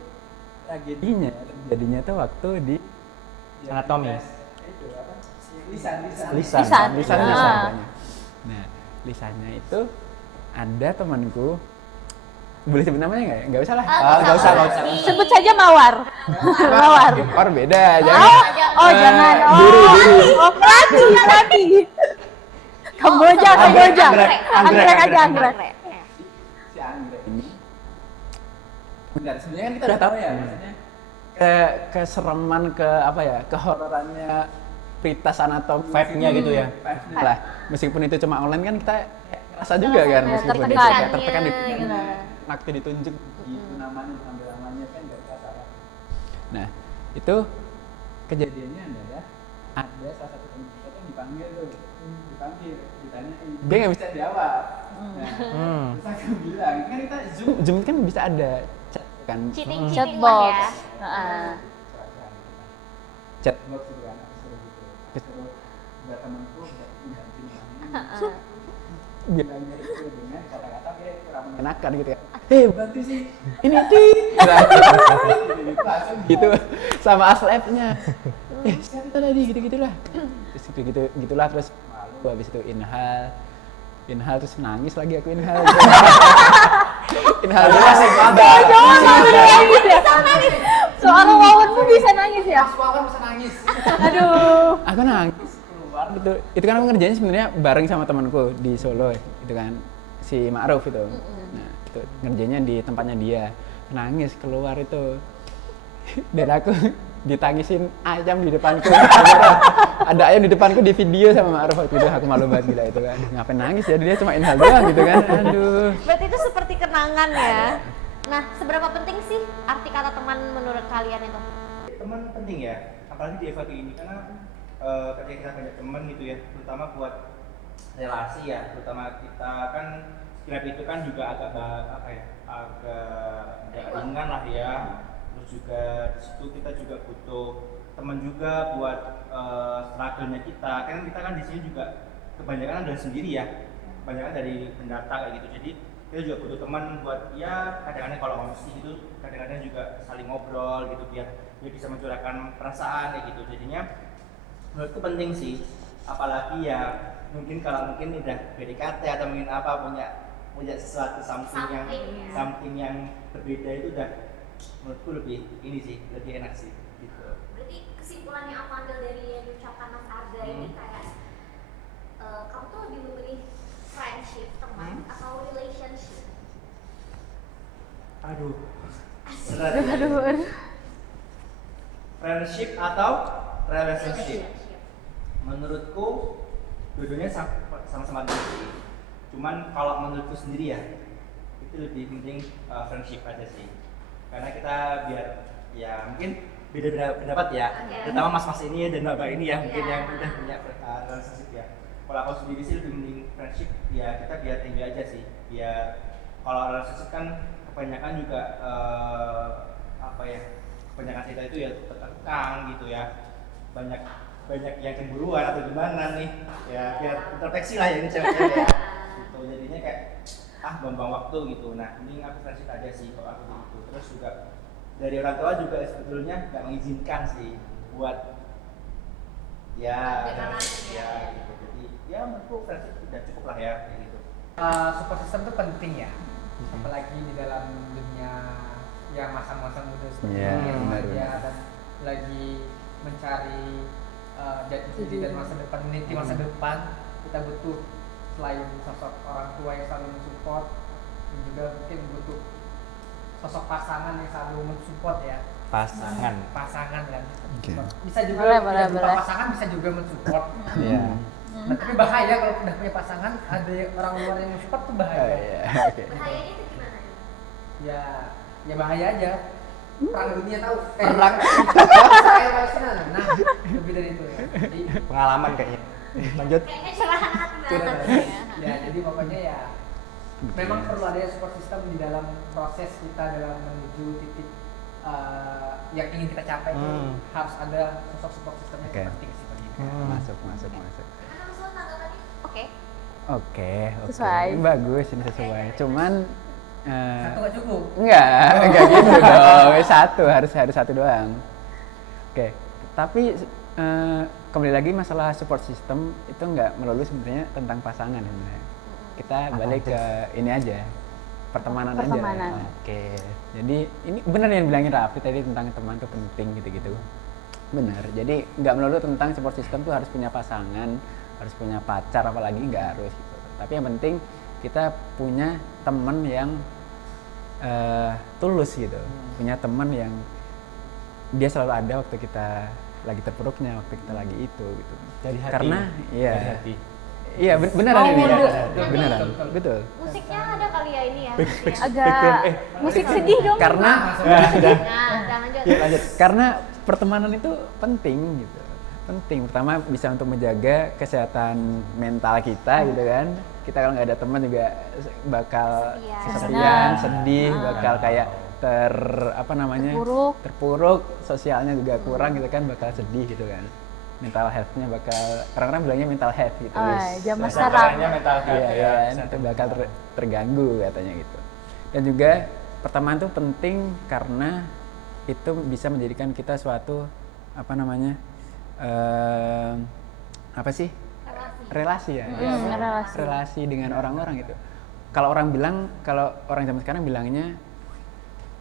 terjadinya tuh waktu di Anatomi. itu apa? Lisan. Lisan. Lisannya Ah. namanya. Nah, lisannya itu ada temanku, boleh sebut namanya nggak ya? Nggak usah lah. nggak usah. Sebut saja Mawar. Mawar. Or beda, jangan. Oh, jangan. Oh, Duri. Oh, Melati. Kamboja. Anggrek aja, anggrek. Si Anggrek ini. Bentar, sebenarnya kan kita udah tahu ya, maksudnya kesereman, kehororannya Pritas Anatomi. Vibe-nya gitu ya. Vibe-nya lah. Meskipun itu cuma online kan kita rasa juga kan, Ya, meskipun itu tertekan. kayak tertekan di Gitu. waktu ditunjuk gitu namanya, diambil namanya kan nggak terasa kan. Nah, itu kejadiannya adalah ada salah satu teman kita tuh dipanggil, ditanyain, dia nggak bisa jawab. Nah, terus aku bilang, kan kita zoom kan bisa ada chat kan, Cheating lah Chatbox. ya. Heeh. chatbox gitu kan, aku suruh gitu, buat temanku buat mengganti namanya, bilangnya itu dengan kata-kata kayak kurang mengenakan gitu ya. Bantu sih, ini langsung gitu sama aslabnya. Siapa itu tadi gitu-gitulah. Terus gitulah terus malu, habis itu inhal terus nangis lagi aku inhal. Inhal masih ada. Jangan nangis ya. Soal wawanmu bisa nangis ya. Suara bisa nangis. Aduh. Aku nangis keluar gitu. Itu kan aku ngerjain sebenarnya bareng sama temanku di Solo itu kan, si Ma'ruf itu. Nah, itu ngerjainnya di tempatnya dia. Nangis keluar itu. Dan aku ditangisin ayam di depanku. Ada ayam di depanku di video sama Ma'ruf waktu itu, aku malu banget gila itu kan. Ngapain nangis ya, dia cuma inhal doang gitu kan. Aduh. Berarti itu seperti kenangan ya. Nah, seberapa penting sih arti kata teman menurut kalian itu? Teman penting ya, apalagi di FK ini karena ketika kita banyak teman gitu ya, terutama buat relasi ya, terutama kita kan Grab itu kan juga agak ringan lah ya. Terus juga di situ kita juga butuh teman juga buat struggle-nya kita. Kan kita kan di sini juga kebanyakan dari sendiri ya, kebanyakan dari pendatang kayak gitu. Jadi kita juga butuh teman buat ya kadang-kadang kalau ngomongin gitu, kadang-kadang juga saling ngobrol gitu biar bisa mencurahkan perasaan kayak gitu. Jadinya menurutku penting sih, apalagi ya mungkin kalau mungkin udah PDKT atau mungkin apa punya sesuatu something yang berbeda itu udah menurutku lebih ini sih, lebih enak sih gitu. Berarti kesimpulan yang aku ambil dari yang diucapkan Mas Arga ini kayak kamu tuh lebih memilih friendship, teman atau relationship? Aduh. Aduh. Friendship atau relationship. Menurutku dua-duanya sama-sama penting sih. Cuman kalau menurutku sendiri ya, itu lebih penting friendship aja sih. Karena kita biar ya mungkin beda-beda pendapat ya. Terutama mas-mas ini ya dan bapak ini ya mungkin yang udah punya relationship ya. Kalau aku sendiri sih lebih mending friendship ya, kita biar enjoy aja sih. Biar kalau relationship kan kebanyakan juga kebanyakan cerita itu ya terkekang gitu ya, banyak yang cemburuan atau gimana nih ya, biar introspeksi lah ya ini cewek-cewek ya gitu. Jadinya kayak buang-buang waktu gitu. Nah mending aku friendship aja sih kalau aku gitu. Terus juga dari orang tua juga sebetulnya nggak mengizinkan sih buat ya gitu. Jadi ya menurutku friendship udah cukup lah ya kayak gitu. Support system itu penting ya, apalagi di dalam dunia yang masa-masa muda seperti ini, remaja dan lagi mencari jati diri dan masa depan, meniti masa depan. Kita butuh selain sosok orang tua yang selalu mensupport, dan juga mungkin butuh sosok pasangan yang selalu mensupport ya. Pasangan kan. Bisa juga berupa pasangan, bisa juga mensupport. Nah, tapi bahaya kalau udah punya pasangan ada orang luar yang mensupport tuh bahaya. Bahayanya itu gimana? Ya bahaya aja. Perang dunia tahu perang Israel Palestina. Nah, lebih dari itu ya. Jadi Pengalaman kayaknya. Lanjut. Kayaknya curahan hati banget ya. ya jadi pokoknya ya memang perlu ada support system di dalam proses kita dalam menuju titik yang ingin kita capai itu harus ada sosok support system yang penting sih bagi kita. Masuk. Oke. Sesuai. Bagus, ini sesuai. Cuman Satu nggak cukup. enggak gitu dong. Harus satu doang. Oke. Tapi kembali lagi masalah support system itu enggak melulu sebenarnya tentang pasangan sebenarnya. Kita balik ke ini aja. Pertemanan aja. Oke. Jadi ini benar yang bilangin Raffi tadi tentang teman itu penting gitu-gitu. Benar. Jadi nggak melulu tentang support system tuh harus punya pasangan, harus punya pacar apalagi nggak harus gitu. Tapi yang penting kita punya teman yang tulus gitu. Punya teman yang dia selalu ada waktu kita lagi terpuruknya, waktu kita lagi itu gitu. Dari hati. Karena iya. Dari hati. Iya beneran ini. Beneran. Betul. Musiknya ada kali ya ini ya. Agak musik sedih dong. Karena Nah, lanjut. Karena pertemanan itu penting gitu. Penting, pertama bisa untuk menjaga kesehatan mental kita gitu kan. Kita kalau nggak ada teman juga bakal kesepian, sedih, bakal kayak terpuruk, sosialnya juga kurang gitu kan, bakal sedih gitu kan. Mental health-nya bakal, orang-orang bilangnya mental health gitu. Zaman sekarang. Mental health Iya, itu bakal terganggu katanya gitu. Dan juga pertemanan itu penting karena itu bisa menjadikan kita suatu relasi ya. Relasi dengan orang-orang gitu. Kalau orang zaman sekarang bilangnya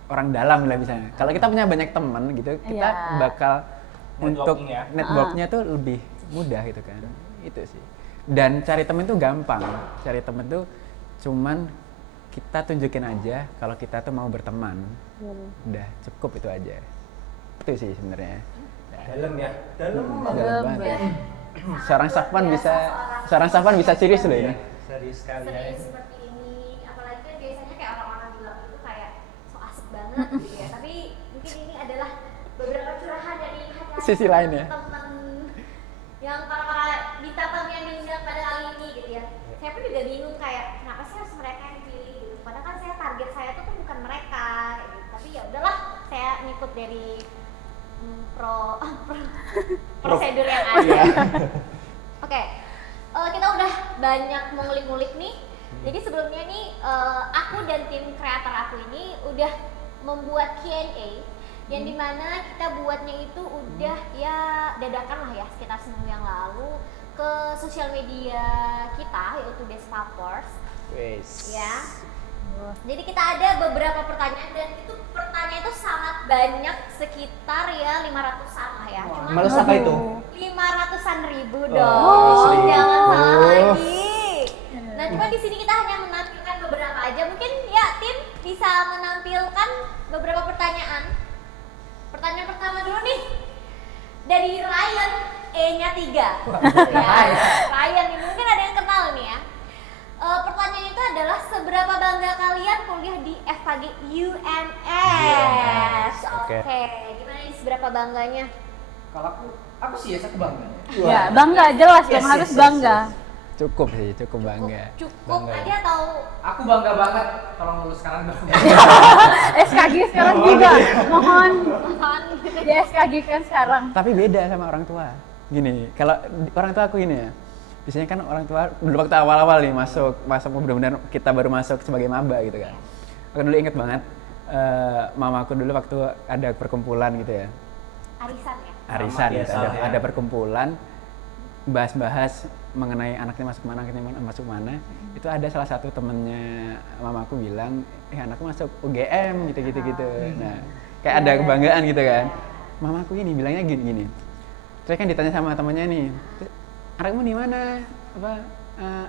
orang dalam lah misalnya. Kalau kita punya banyak teman gitu, kita bakal untuk networknya tuh lebih mudah gitu kan. Itu sih. Dan cari temen tuh gampang. Cari temen tuh cuman kita tunjukin aja kalau kita tuh mau berteman. Udah cukup itu aja. Itu sih sebenarnya. Dalam ya. Dalam banget. Seorang Safwan bisa serius loh ini. Serius sekali ya. Serius seperti ini, apalagi kan biasanya kayak orang-orang bilang itu kayak so asik banget gitu ya. Tapi mungkin ini adalah beberapa curahan dari hati Sisi lain ya. teman-teman yang para bintang tamu yang diundang pada kali ini gitu ya. Saya pun juga bingung kayak kenapa sih harus mereka yang pilih gitu. Padahal kan target saya tuh bukan mereka kayak gitu. Tapi ya udahlah, saya ngikut dari prosedur yang ada. Oke. Kita udah banyak mengulik-ngulik nih. Jadi sebelumnya nih aku dan tim kreator aku ini udah membuat Q&A yang dimana kita buatnya itu udah ya dadakan lah ya, sekitar seminggu yang lalu ke sosial media kita yaitu Despapers. Ya. Jadi kita ada beberapa pertanyaan dan itu pertanyaan itu sangat banyak, sekitar ya 500-an lah ya. Cuma Males apa itu? 500-an ribu dong. Jangan salah lagi. Nah, cuma di sini kita hanya menampilkan beberapa aja. Mungkin ya tim bisa menampilkan beberapa pertanyaan. Pertanyaan pertama dulu nih. Dari dari Ryan, E-nya 3. Ya, Ryan nih, mungkin ada yang kenal nih ya. Pertanyaannya itu adalah seberapa bangga kalian kuliah di FKG UNS? Oke. Oke, gimana nih seberapa bangganya? Kalau aku sih ya, aku bangga. Ya, bangga jelas dong, Yes, harus yes, bangga. Cukup sih, cukup bangga. Cukup Bangga aja atau Aku bangga banget kalau lulus sekarang dong. SKG sekarang juga, mohon mohon di SKG kan sekarang. Tapi beda sama orang tua. Gini, kalau orang tua aku gini ya. Biasanya kan orang tua dulu waktu awal-awal nih masuk benar-benar kita baru masuk sebagai maba gitu kan. Aku dulu inget banget mama aku dulu waktu ada perkumpulan gitu ya. arisan ya? Arisan gitu, biasa, ya. ada perkumpulan bahas-bahas mengenai anaknya masuk mana, anaknya masuk mana. Itu ada salah satu temennya mamaku bilang, anakku masuk UGM gitu. Nah, kayak ada kebanggaan gitu kan. Mamaku ini bilangnya gini. Terus kan ditanya sama temennya nih, anakmu di mana?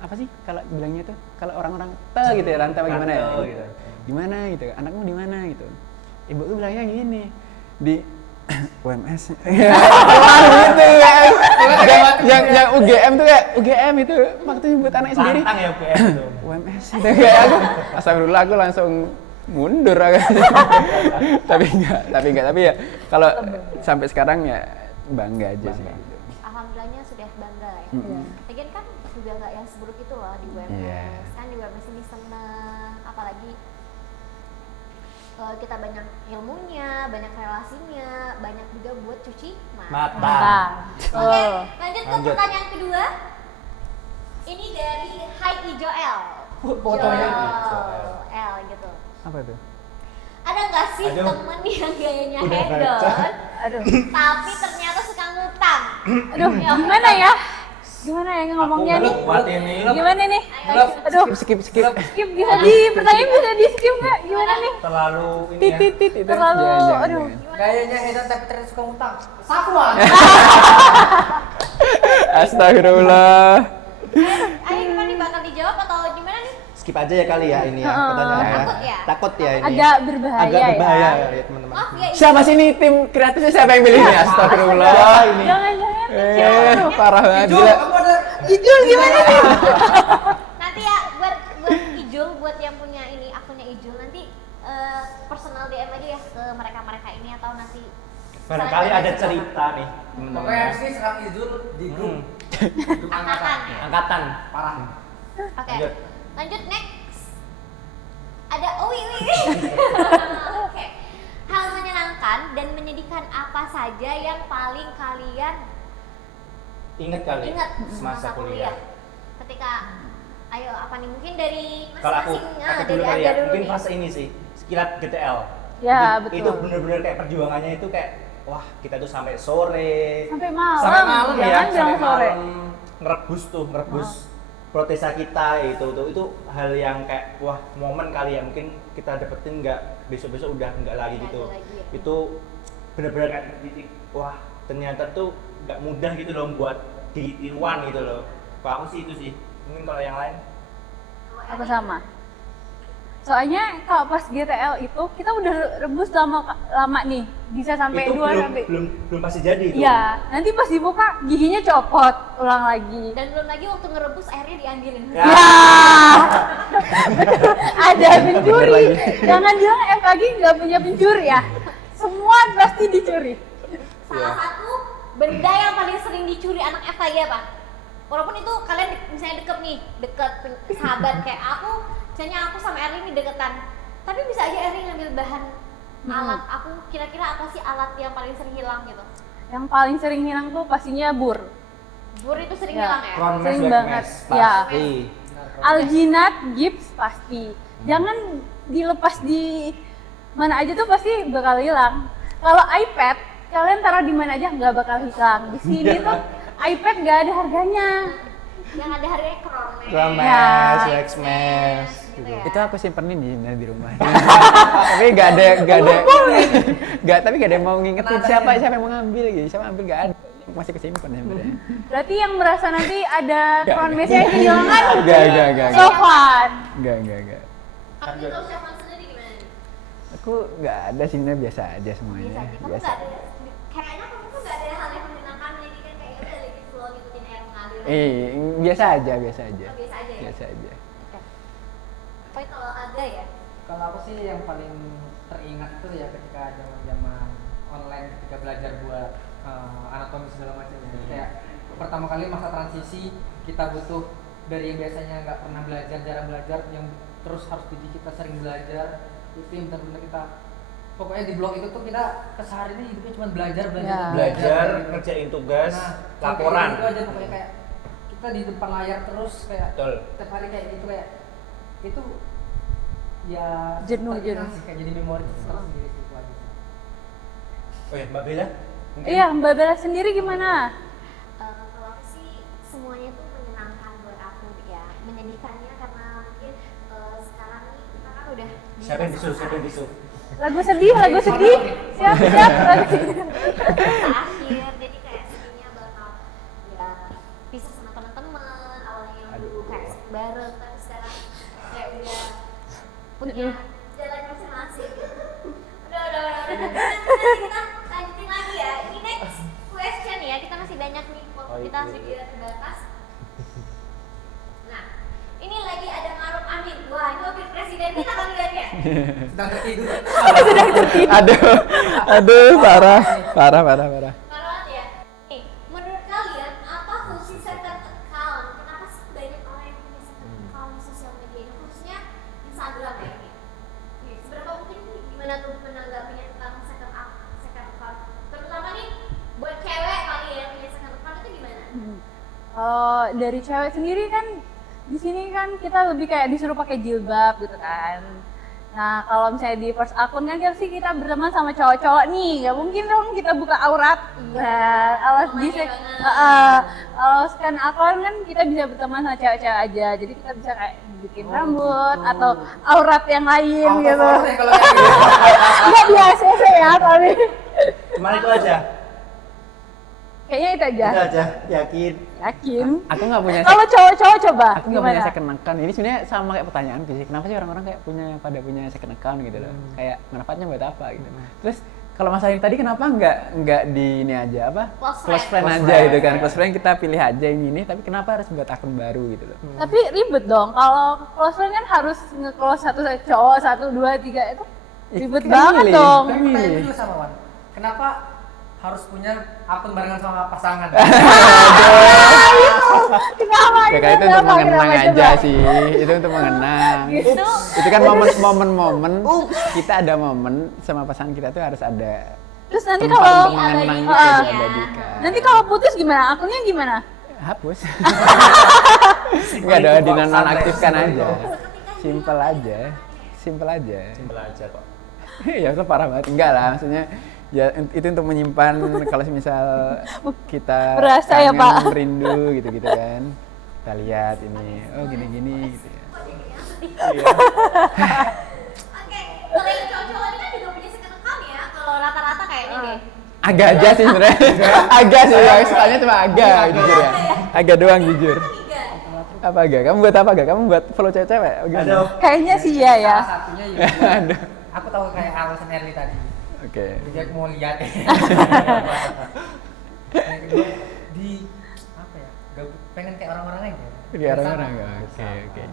Apa sih kalau bilangnya tuh? Kalau orang-orang gitu ya, rantau gimana ya? Rantau, gitu. Gimana gitu? Anakmu di mana gitu? Ibuku bilangnya gini, di UMS. Gitu ya. Yang UGM tuh kayak UGM itu waktunya buat anak sendiri. Tantang ya UGM itu. UMS itu kayak aku astagfirullah aku langsung mundur tapi ya kalau sampai sekarang ya bangga aja sih. Alhamdulillahnya sudah bangga ya. Lagian kan juga nggak yang seburuk itu loh di UMS. Iya. Kan di UMS ini seneng, apalagi kita banyak ilmunya, banyak relasinya, banyak juga buat cuci mata. Mantap. Oke, lanjut ke Lanjut. pertanyaan kedua. Ini dari Hai Ijo L. Fotonya L gitu. Apa tuh? Ada nggak sih Aduh. temen yang gayanya Udah hedon, baca. Aduh, tapi ternyata suka ngutang? aduh, gimana ya? Gimana ya ngomongnya nih? Kuat ini. Gimana nih? Ayo, Aduh, Skip. skip bisa pertanyaan bisa di skip nggak? Gimana nih? Terlalu ini ya. Titit itu. Terlalu, Jangan. aduh. Kayaknya Edan tapi ternyata suka ngutang. Sakwan. Astagfirullah. Ayo gimana nih, bakal dijawab atau gimana nih? Skip aja ya kali ya ini ya pertanyaannya. Takut ya? Takut ya ini. Agak berbahaya, Agak berbahaya ya. ya teman-teman. Maaf ya, Siapa sih ini tim kreatifnya siapa yang pilih ini? Astagfirullah. Ini. Jangan-jangan Parah banget Jo, gila. aku ada Ijul gimana nih? nanti ya buat Ijul, buat yang punya ini akunnya Ijul nanti personal DM aja ya ke mereka ini atau nanti Barangkali ada cerita nih teman-teman. pokoknya MC serang Izul di grup. Grup angkatan. Angkatan. Parah. Oke. Lanjut. Lanjut next. Ada Owi. Oke. Hal menyenangkan dan menyedihkan apa saja yang paling kalian Ingat kali ingat semasa kuliah. Ketika ayo apa nih mungkin dari Kalau aku masing-masing dulu dari kali Anda ya, dulu mungkin nih. fase ini sih, sekilat GTL. Ya, betul. Itu bener-bener kayak perjuangannya itu kayak, wah kita tuh sampai sore, Sampai malam. sampai malam ya, Jangan bilang sampai sore. malam ngerebus protesa kita itu hal yang kayak wah momen kali ya mungkin kita dapetin nggak besok udah nggak lagi Nggak gitu. ada lagi ya. Itu bener-bener kayak titik wah ternyata tuh nggak mudah gitu loh buat ditiruan gitu loh. Kalau aku sih itu sih, mungkin kalau yang lain Apa sama? Soalnya kalau pas GTL itu kita udah rebus lama nih, bisa sampai itu 2 sampai. belum pasti jadi itu. Iya, nanti pas dibuka giginya copot, ulang lagi. Dan belum lagi waktu ngerebus airnya diambilin. Ya. Ada pencuri. Jangan bilang FKG nggak punya pencuri ya. Semua pasti dicuri. Salah satu benda yang paling sering dicuri anak FKG apa? Walaupun itu kalian misalnya deket sahabat kayak aku, misalnya aku sama Erli ini deketan, tapi bisa aja Erli ngambil bahan alat aku. Kira-kira apa sih alat yang paling sering hilang gitu? Yang paling sering hilang tuh pastinya bur. Bur itu sering Ya. hilang ya? Front Sering mask, back banget. mask, Ya. pasti. Alginat, gips pasti. Jangan dilepas di mana aja tuh pasti bakal hilang. Kalau iPad kalian taruh di mana aja nggak bakal hilang. Di sini tuh iPad nggak ada harganya. Yang ada harganya kromes. Drum Ya. mask, wax mask, gitu gitu. ya. Itu aku simpenin di rumah. Tapi nggak ada, tapi nggak ada yang mau ngingetin siapa yang mau ngambil gitu. Siapa ambil nggak ada. Masih kesimpan sebenarnya. Berarti yang merasa nanti ada front message yang kehilangan Enggak. Sofan. Enggak. Aku nih kalau Sofan sendiri gimana nih? Aku nggak ada sih, sebenarnya biasa aja semuanya. Biasa aja. Kamu Biasa. nggak ada, kayaknya kamu tuh nggak ada hal yang menyenangkan Biasa aja, biasa aja. Oh, biasa aja ya? Biasa aja. Oke. Tapi kalau ada ya? Kalau aku sih yang paling teringat itu ya ketika zaman online ketika belajar buat anatomi segala macam. Kayak pertama kali masa transisi kita butuh dari yang biasanya nggak pernah belajar, jarang belajar, yang terus harus jadi kita sering belajar. Itu yang benar-benar kita pokoknya di blog itu tuh kita keseharian hidupnya cuma belajar Belajar, ngerjain tugas, laporan. Itu aja pokoknya kayak kita di depan layar terus kayak Betul. tiap hari kayak gitu kayak itu ya Jenuh. teringat sih, kayak jadi memori tersendiri sih itu aja. Oh ya, Mbak Bella? Mungkin? Iya, Mbak Bella sendiri gimana? Kalau aku sih semuanya tuh menyenangkan buat aku ya, menyedihkannya karena mungkin sekarang nih kita kan udah di Siapa yang disuruh? Siapa yang disuruh? Lagu sedih. Siap. akhir, jadi kayak sedihnya bakal ya pisah sama teman-teman, awalnya yang dulu kayak bareng, tapi sekarang kayak udah punya jalan masing-masing. Udah. Kita lanjutin lagi ya. Ini next question ya, kita masih banyak nih, waktu kita sedikit terbatas. Nah, ini lagi ada Maruf Amin. Wah, ini wakil presiden kita kali ya. Sedang tertidur. Aduh, parah. Parah banget ya. Nih, menurut kalian apa fungsi second account? Kenapa sih banyak orang yang punya second account di sosial media ini, khususnya Instagram ya? Nih, seberapa mungkin nih gimana tuh menanggapinya tentang second account? Terutama nih buat cewek kali ya yang punya second account itu gimana? Dari cewek sendiri kan di sini kan kita lebih kayak disuruh pakai jilbab gitu kan. Nah kalau misalnya di first akun kan kita berteman sama cowok-cowok nih, nggak mungkin dong kita buka aurat. Nah, kalau second akun kan kita bisa berteman sama cewek-cewek aja, jadi kita bisa kayak bikin rambut atau aurat yang lain gitu. Kalau kayak gitu. Nggak di ACC ya tapi Cuma itu aja. kayaknya itu aja. Itu aja, yakin. Aku nggak punya Kalau cowok-cowok coba aku nggak punya gimana? second account. Ini sebenarnya sama kayak pertanyaan sih. Kenapa sih orang-orang kayak pada punya second account gitu loh? Kayak manfaatnya buat apa gitu. Terus kalau masalah yang tadi kenapa nggak di ini aja apa? Close friend Close aja friend, gitu kan. ya. Close friend kita pilih aja yang ini, tapi kenapa harus buat akun baru gitu loh? Tapi ribet dong. Kalau close friend kan harus nge-close satu cowok, 1, 2, 3 itu ribet Kan banget milih, dong. kan Tanya milih. dulu sama Wan, kenapa harus punya akun barengan sama pasangan? Kenapa? Ya kayak itu untuk mengenang aja sih. Itu untuk mengenang. Gitu. Itu kan momen-momen kita ada momen sama pasangan kita tuh harus ada Terus nanti tempat kalau untuk mengenang itu Ah. diabadikan. nanti kalau putus gimana? Akunnya gimana? Hapus. Enggak ada dinonaktifkan aja. Simpel aja. Simpel aja kok. Ya itu parah banget. Enggak lah, maksudnya ya itu untuk menyimpan kalau misal kita Berasa ya, kangen, Pak. rindu gitu-gitu kan. Kita lihat ini, oh gini-gini gitu ya. Oke, kalau yang cowok-cowok ini kan juga punya second account ya. Kalau rata-rata kayaknya deh. Agak aja sih sebenarnya. Agak sih, yang sukanya cuma agak jujur ya. Agak doang jujur. Tiga. Apa agak? Kamu buat apa agak? Kamu buat follow cewek-cewek? Oh, gimana? Aduh. Kayaknya sih ya ya. Salah satunya ya. Aduh. Aku tahu kayak alasan Erli tadi. Oke. Jadi aku mau lihat. Yang kedua, di apa ya? Pengen kayak orang-orang aja. Di orang-orang ya. Oke.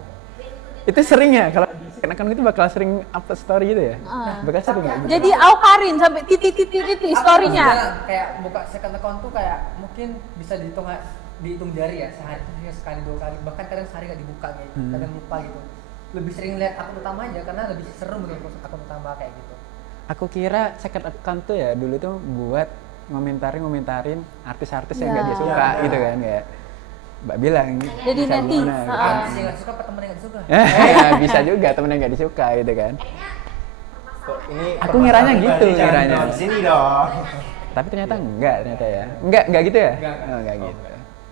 Itu sering ya kalau di account itu bakal sering upload story gitu ya? Bakal sering ya? Jadi Aukarin sampai titik story-nya. Aku juga kayak buka second account tuh kayak mungkin bisa dihitung jari ya, sehari tuh hanya sekali 2 kali, bahkan kadang sehari nggak dibuka gitu, kadang lupa gitu. Lebih sering lihat akun utama aja karena lebih seru menurut akun utama kayak gitu. Aku kira second account tuh ya dulu tuh buat ngomentarin artis-artis yang nggak dia suka gitu kan ya. Mbak bilang. Jadi bisa nanti, gimana, gitu. Artis yang nggak suka apa temen yang nggak suka? Ya, bisa juga temen yang nggak disuka gitu kan. Kok ini Aku ngiranya permasalahan gitu, pribadi, jangan ngiranya. dibawa di sini dong. Tapi ternyata enggak ternyata ya. Enggak gitu ya? Enggak. Oh, enggak gitu.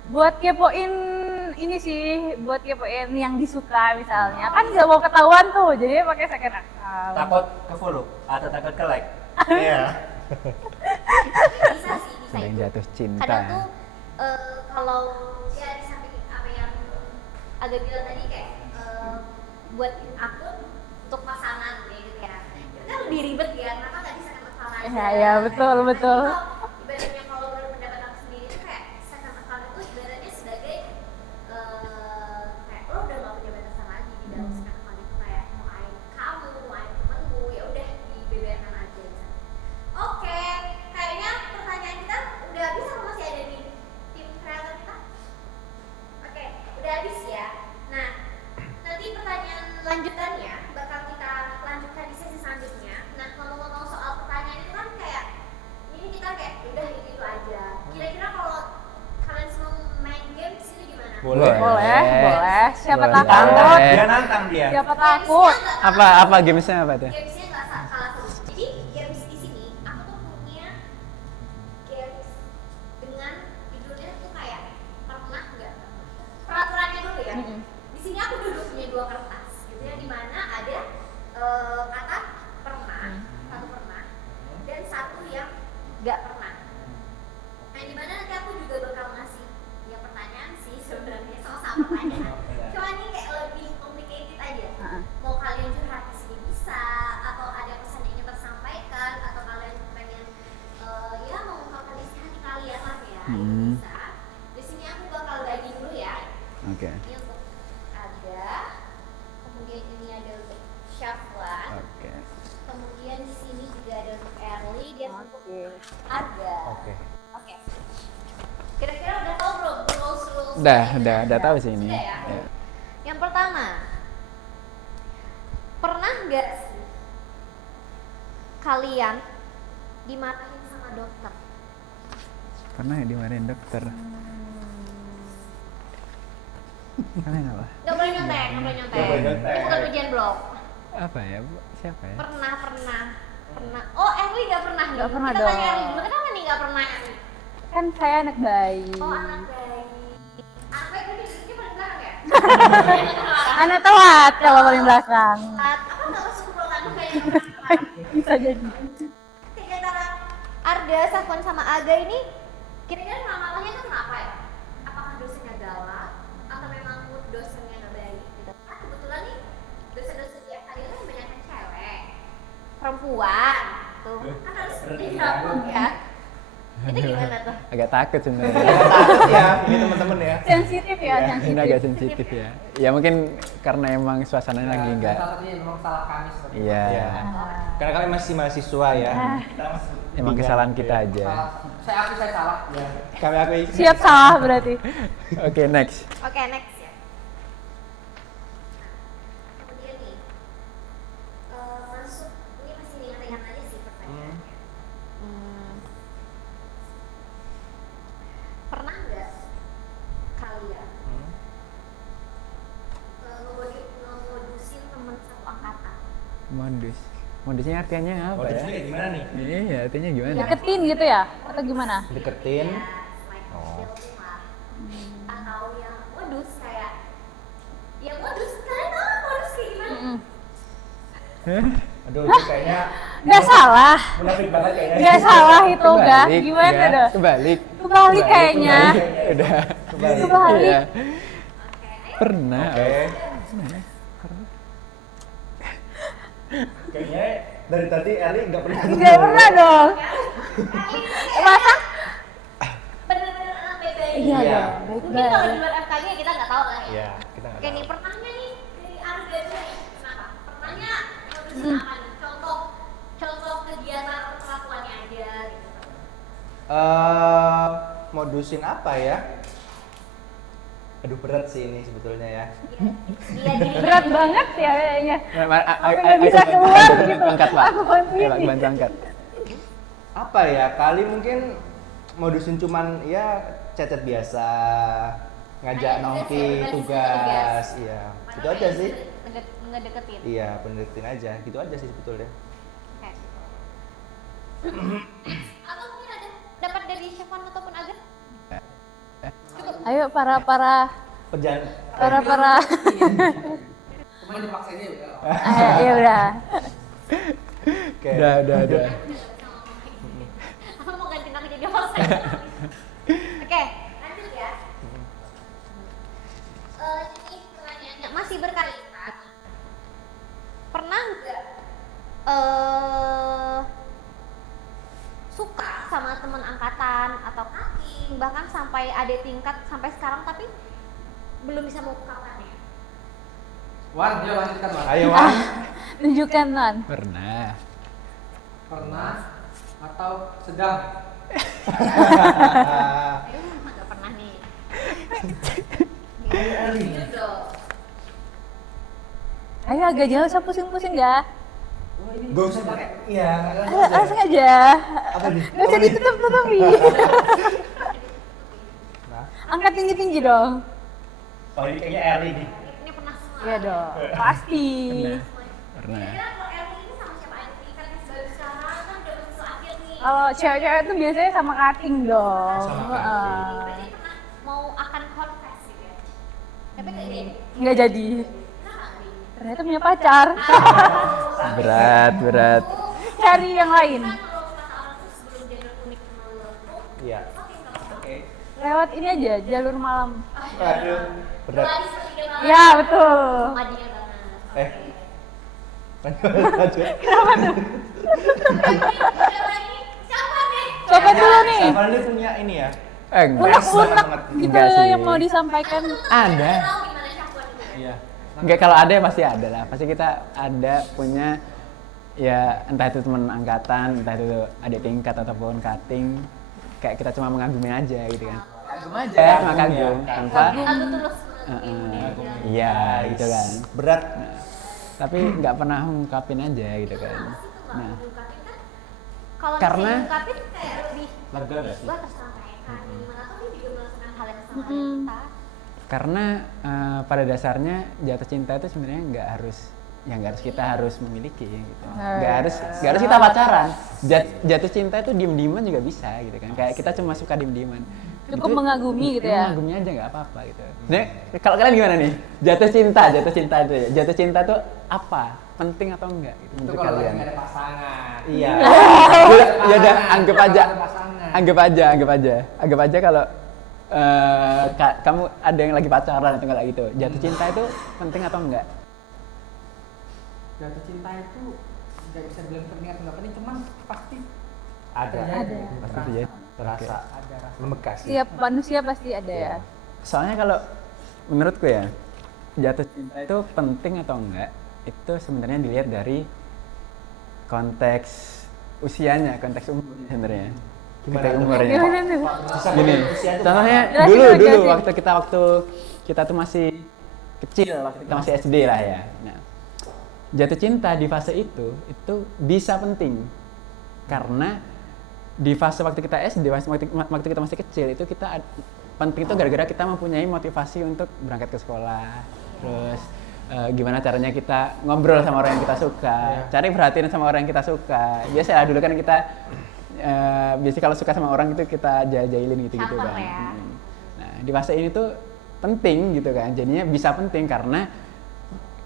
Buat kepoin ini sih, buat kepoin yang disuka misalnya. Kan nggak mau ketahuan tuh, jadi pakai second account. Takut ke follow atau takut ke like? Iya. Bisa sih, bisa Sedang itu. jatuh cinta. Kadang tuh kalau ya di samping apa yang agak bilang tadi kayak buat akun untuk pasangan gitu ya, itu kan lebih ribet ya, kenapa nggak bisa second account aja? Ya, betul. Ibaratnya kalau menurut pendapat aku sendiri itu kayak second account itu ibaratnya sebagai Boleh. Boleh. Siapa Boleh. takut? Dia nantang dia. Siapa takut? Apa gamesnya apa tuh? Gamesnya nggak kalah seru. Jadi games di sini aku tuh punya games dengan judulnya tuh kayak pernah nggak? Peraturannya dulu ya. Di sini aku duduk punya 2 kertas, gitu ya, di mana ada kata pernah, satu pernah, dan satu yang nggak pernah. Nah, di mana nanti aku juga bakal ngasih ya pertanyaan sih sebenarnya sama-sama pertanyaan. Cuma ini kayak lebih complicated aja. Mau kalian curhat di sini bisa, atau ada pesan yang ingin tersampaikan, atau kalian pengen ya mengungkapkan isi hati kalian lah ya, itu bisa. Di sini aku bakal bagi dulu ya. Oke. Ini untuk Aga, kemudian ini ada untuk Syafwan, Oke. kemudian di sini juga ada untuk Erli, dan untuk Aga. Oke. Oke. Kira-kira udah tahu belum rules? Udah tahu sih ini. Sudah ya? Ya. Yang pertama, pernah nggak sih kalian dimarahin sama dokter? Pernah ya dimarahin dokter? Kalian apa? Nggak boleh nyontek, nggak boleh nyontek. Nggak boleh nyontek. Ini bukan ujian blok. Apa ya? Siapa ya? Pernah. Oh, Erli nggak pernah. Nggak pernah Kita tanya dong. Erli dulu, kenapa nih nggak pernah Erli? Kan saya anak baik. Oh, anak baik. Anak baik berarti duduknya paling belakang ya? Anak telat kalau paling belakang. Apa nggak masuk program kayak Bisa jadi. Kayak antara Arga, Safwan sama Aga ini kira-kira masalahnya tuh kenapa ya? Apakah dosennya galak atau memang mood dosennya nggak baik gitu? Kan kebetulan nih dosen-dosen di FKD kan banyak yang cewek, perempuan, tuh kan harus digabung ya. Itu gimana tuh? Agak takut sebenarnya. Takut ya, ini teman-teman ya. Sensitif ya, Ini sensitif. agak sensitif ya. Ya mungkin karena emang suasananya lagi enggak. Salah satunya memang salah kami seperti Iya. Iya. Karena kami masih mahasiswa ya. Kita masih Emang bimbingan. kesalahan kita aja. saya akui saya salah. Ya. Kami akui. Siap salah berarti. Oke, next. Oke, next ya. Kemudian nih, masuk, ini masih ringan-ringan aja sih pertanyaannya. Pernah nggak kalian ngemodusin temen satu angkatan? Modus. Modusnya artinya apa ya? Modusnya kayak gimana nih? Iya, artinya gimana? Deketin gitu ya? Atau gimana? Deketin. Ya, like shielding lah. Atau yang modus kayak, ya modus, kalian tahu kan modus kayak gimana? Aduh, itu kayaknya Nggak salah. munafik banget kayaknya. Nggak salah itu enggak. Kebalik, Gimana ya. dong? Kebalik. Kebalik kayaknya. Udah. Kebalik. Iya. Oke, ayo. Pernah. Oke. Kayaknya dari tadi Eli nggak pernah. Nggak pernah dong. Masa? Bener-bener anak baik-baik. Iya Iya. dong. Mungkin Baik-baik. kalau di luar FKG kita nggak tahu lah ya. Iya, kita nggak Oke tahu. nih, pernahnya nih dari Arga dulu nih, kenapa? Pernahnya modusin apa nih? Contoh kegiatan atau perlakuannya aja gitu. Modusin apa ya? Aduh, berat sih ini sebetulnya ya. Iya, diri. Berat banget ya kayaknya. Aku nggak bisa keluar gitu. Angkat, Pak. Aku bantuin. Ayo, Pak, bantu angkat. Apa ya? Kali mungkin modusin cuman ya chat biasa, ngajak Kayak nongki tugas, iya. Itu aja sih. Ngedeketin. Iya, penelitian aja. Gitu aja sih sebetulnya. Oke. Atau mungkin ada dapat dari Syafwan ataupun Aga? Ayo para Pejan. Cuma dipaksa ini udah. ya udah. Oke. Udah. Aku mau ganti nama jadi host. Oke, lanjut ya. Ini pertanyaannya masih berkaitan. Pernah nggak suka sama teman angkatan atau kating, bahkan sampai ada tingkat sampai sekarang tapi belum bisa mengungkapkannya? Wan, dia lanjutkan Wan. Ayo, Wan. Tunjukkan Nan. Pernah. Pernah atau sedang? Nggak pernah nih. Jujur dong. Ayo agak jangan usah pusing-pusing ya. Gak usah pakai. Iya. Langsung aja. Apa nih? Gak usah ditutup-tutupi. Nah, Angkat tinggi-tinggi dong. Oh ini kayaknya early nih. Ini pernah semua. Iya dong, pasti. Pernah. Kira-kira kalau Erni ini sama siapa Erni? Kan baru sekarang kan udah masuk akhir nih. Kalau cewek-cewek tuh biasanya sama cutting dong. Sama Heeh. Berarti pernah mau akan confess gitu ya? Tapi kayak gini. Nggak jadi. Kenapa Erni? Ternyata punya pacar. Berat. Cari yang lain. Kan kalau kata orang tuh sebelum jalur unik melengkung, Iya. oke. Lewat ini aja, jalur malam. Aduh, berat. Lari seperti malam. Ya, betul. Madinya banget. Eh. Lanjut. Siapa nih? Coba dulu nih. Sama ini punya ini ya. Enggak. Unek-unek gitu Enggak sih. yang mau disampaikan. Ada. Tahu gimana Syafwan itu ya? Iya. Enggak, kalau ada ya pasti ada lah. Pasti kita ada punya ya entah itu teman angkatan, entah itu adik tingkat ataupun cutting. Kayak kita cuma mengagumi aja gitu kan. Kagum aja. Ya, cuma kagum tanpa Aku tulus iya gitu kan. Berat. Tapi nggak pernah ngungkapin aja gitu kan. Nah, kalau Karena- misalnya ungkapin kayak lebih Lega gak sih? gua terserah mereka gimana atau dia juga melakukan hal yang sama Mm-mm. dengan kita. karena pada dasarnya jatuh cinta itu sebenarnya nggak harus kita harus memiliki gitu. Nggak harus kita pacaran. Jatuh cinta itu diem-dieman juga bisa gitu kan. Kayak kita cuma suka diem-dieman. Cukup mengagumi gitu ya. Mengagumi aja nggak apa-apa gitu. Nah, kalau kalian gimana nih? Jatuh cinta itu ya. Jatuh cinta itu apa? Penting atau enggak gitu Itu untuk kalau lagi kalian? nggak ada pasangan. Iya. Ya udah anggap aja. Ada pasangan. Anggap aja kalau kamu ada yang lagi pacaran atau enggak gitu. Jatuh cinta itu penting atau enggak? Jatuh cinta itu nggak bisa bilang penting atau nggak penting, cuman pasti Ada. Pasti tuh ya. Terasa. ada rasa. Membekas. Setiap manusia pasti ada ya. Soalnya kalau menurutku ya, jatuh cinta itu penting atau enggak, itu sebenarnya dilihat dari konteks usianya, konteks umurnya sebenarnya. Gimana Konteks tuh? umurnya. Gimana tuh? Bisa Gini, usia tuh contohnya Jelasin, dulu jelasin. waktu kita tuh masih kecil, waktu kita masih SD lah ya. Nah, jatuh cinta di fase itu bisa penting karena di fase waktu kita SD, waktu kita masih kecil itu penting itu gara-gara kita mempunyai motivasi untuk berangkat ke sekolah, terus gimana caranya kita ngobrol sama orang yang kita suka, cari perhatian sama orang yang kita suka. Biasalah dulu kan kita biasanya kalau suka sama orang itu kita jailin gitu-gitu Caper kan. ya. Nah, di fase ini tuh penting gitu kan. Jadinya bisa penting karena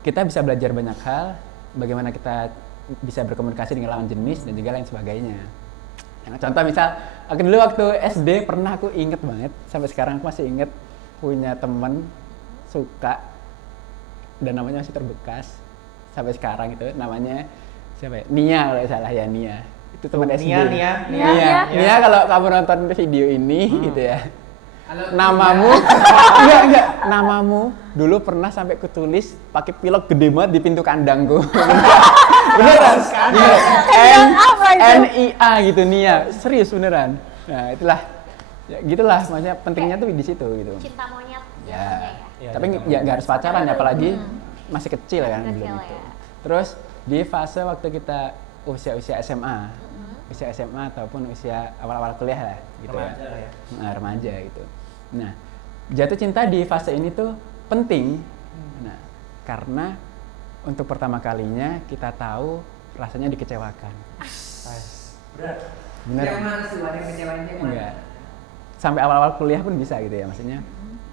kita bisa belajar banyak hal, bagaimana kita bisa berkomunikasi dengan lawan jenis dan juga lain sebagainya. Nah, contoh misal, aku dulu waktu SD pernah aku inget banget, sampai sekarang aku masih inget punya temen suka dan namanya masih terbekas sampai sekarang itu namanya siapa ya? Nia kalau nggak salah ya Nia. Itu teman SD. Nia kalau kamu nonton video ini gitu ya. Halo, Namamu enggak namamu dulu pernah sampai kutulis pakai pilok gede banget di pintu kandangku. Beneran. NIA gitu Nia. Serius beneran. Nah, itulah ya gitulah maksudnya pentingnya tuh di situ gitu. Cinta monyet Ya. Ya, Tapi cinta ya nggak harus pacaran ya apalagi masih kecil kan Masih belum kecil, itu. ya. Terus di fase waktu kita usia SMA. Usia SMA ataupun usia awal-awal kuliah lah gitu Remaja lah ya. Nah, remaja gitu. Nah, jatuh cinta di fase ini tuh penting. Nah, karena untuk pertama kalinya kita tahu rasanya dikecewakan. Berat. Bener? Yang mana sih ada yang kecewain yang mana? Enggak. Sampai awal-awal kuliah pun bisa gitu ya maksudnya.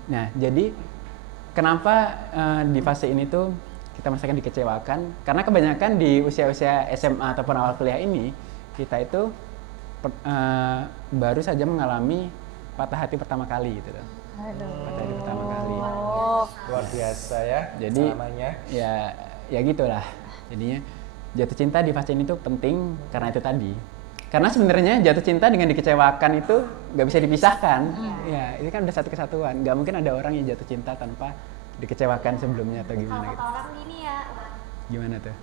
Nah, jadi kenapa di fase ini tuh kita merasakan dikecewakan? Karena kebanyakan di usia-usia SMA ataupun awal kuliah ini kita itu baru saja mengalami patah hati pertama kali gitu. Patah hati pertama kali. Oh, Luar biasa ya. Jadi namanya. ya gitulah. Jadinya jatuh cinta di fase ini tuh penting karena itu tadi. Karena sebenarnya jatuh cinta dengan dikecewakan itu nggak bisa dipisahkan. Ya, ini kan udah satu kesatuan. Nggak mungkin ada orang yang jatuh cinta tanpa dikecewakan sebelumnya atau Kalau gimana kata gitu. orang gini ya, Gimana tuh?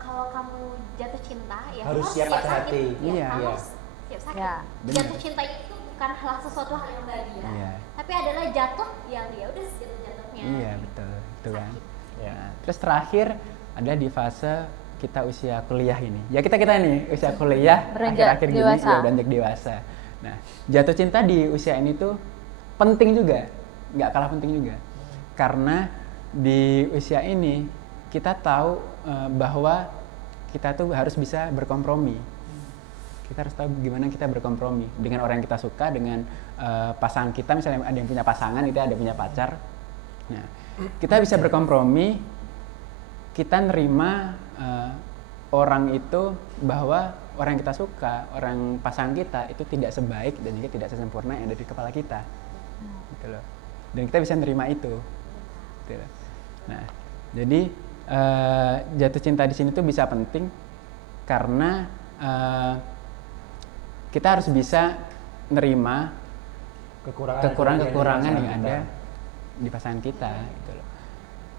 kalau kamu jatuh cinta ya Harus kamu siap patah sakit. hati. Ya, Iya. harus siap sakit. Ya, benar. Jatuh cinta itu bukan hal sesuatu hal yang bahagia, Iya. tapi adalah jatuh yang ya udah jatuh-jatuhnya. Iya betul, itu kan. Ya. Nah, terus terakhir ada di fase kita usia kuliah ini. Ya kita nih usia kuliah Beranjak akhir-akhir gini dewasa. ya beranjak dewasa. Nah jatuh cinta di usia ini tuh penting juga, nggak kalah penting juga. karena di usia ini kita tahu bahwa kita tuh harus bisa berkompromi. Kita harus tahu gimana kita berkompromi dengan orang yang kita suka, dengan pasangan kita. Misalnya ada yang punya pasangan, kita ada yang punya pacar. Nah, kita bisa berkompromi, kita nerima orang itu, bahwa orang yang kita suka, orang pasangan kita itu tidak sebaik dan juga tidak sesempurna yang ada di kepala kita, gitu loh. Dan kita bisa nerima itu, gitu loh. Nah, jadi jatuh cinta di sini tuh bisa penting karena kita harus bisa nerima kekurangan yang ada di pasangan kita, gitu loh.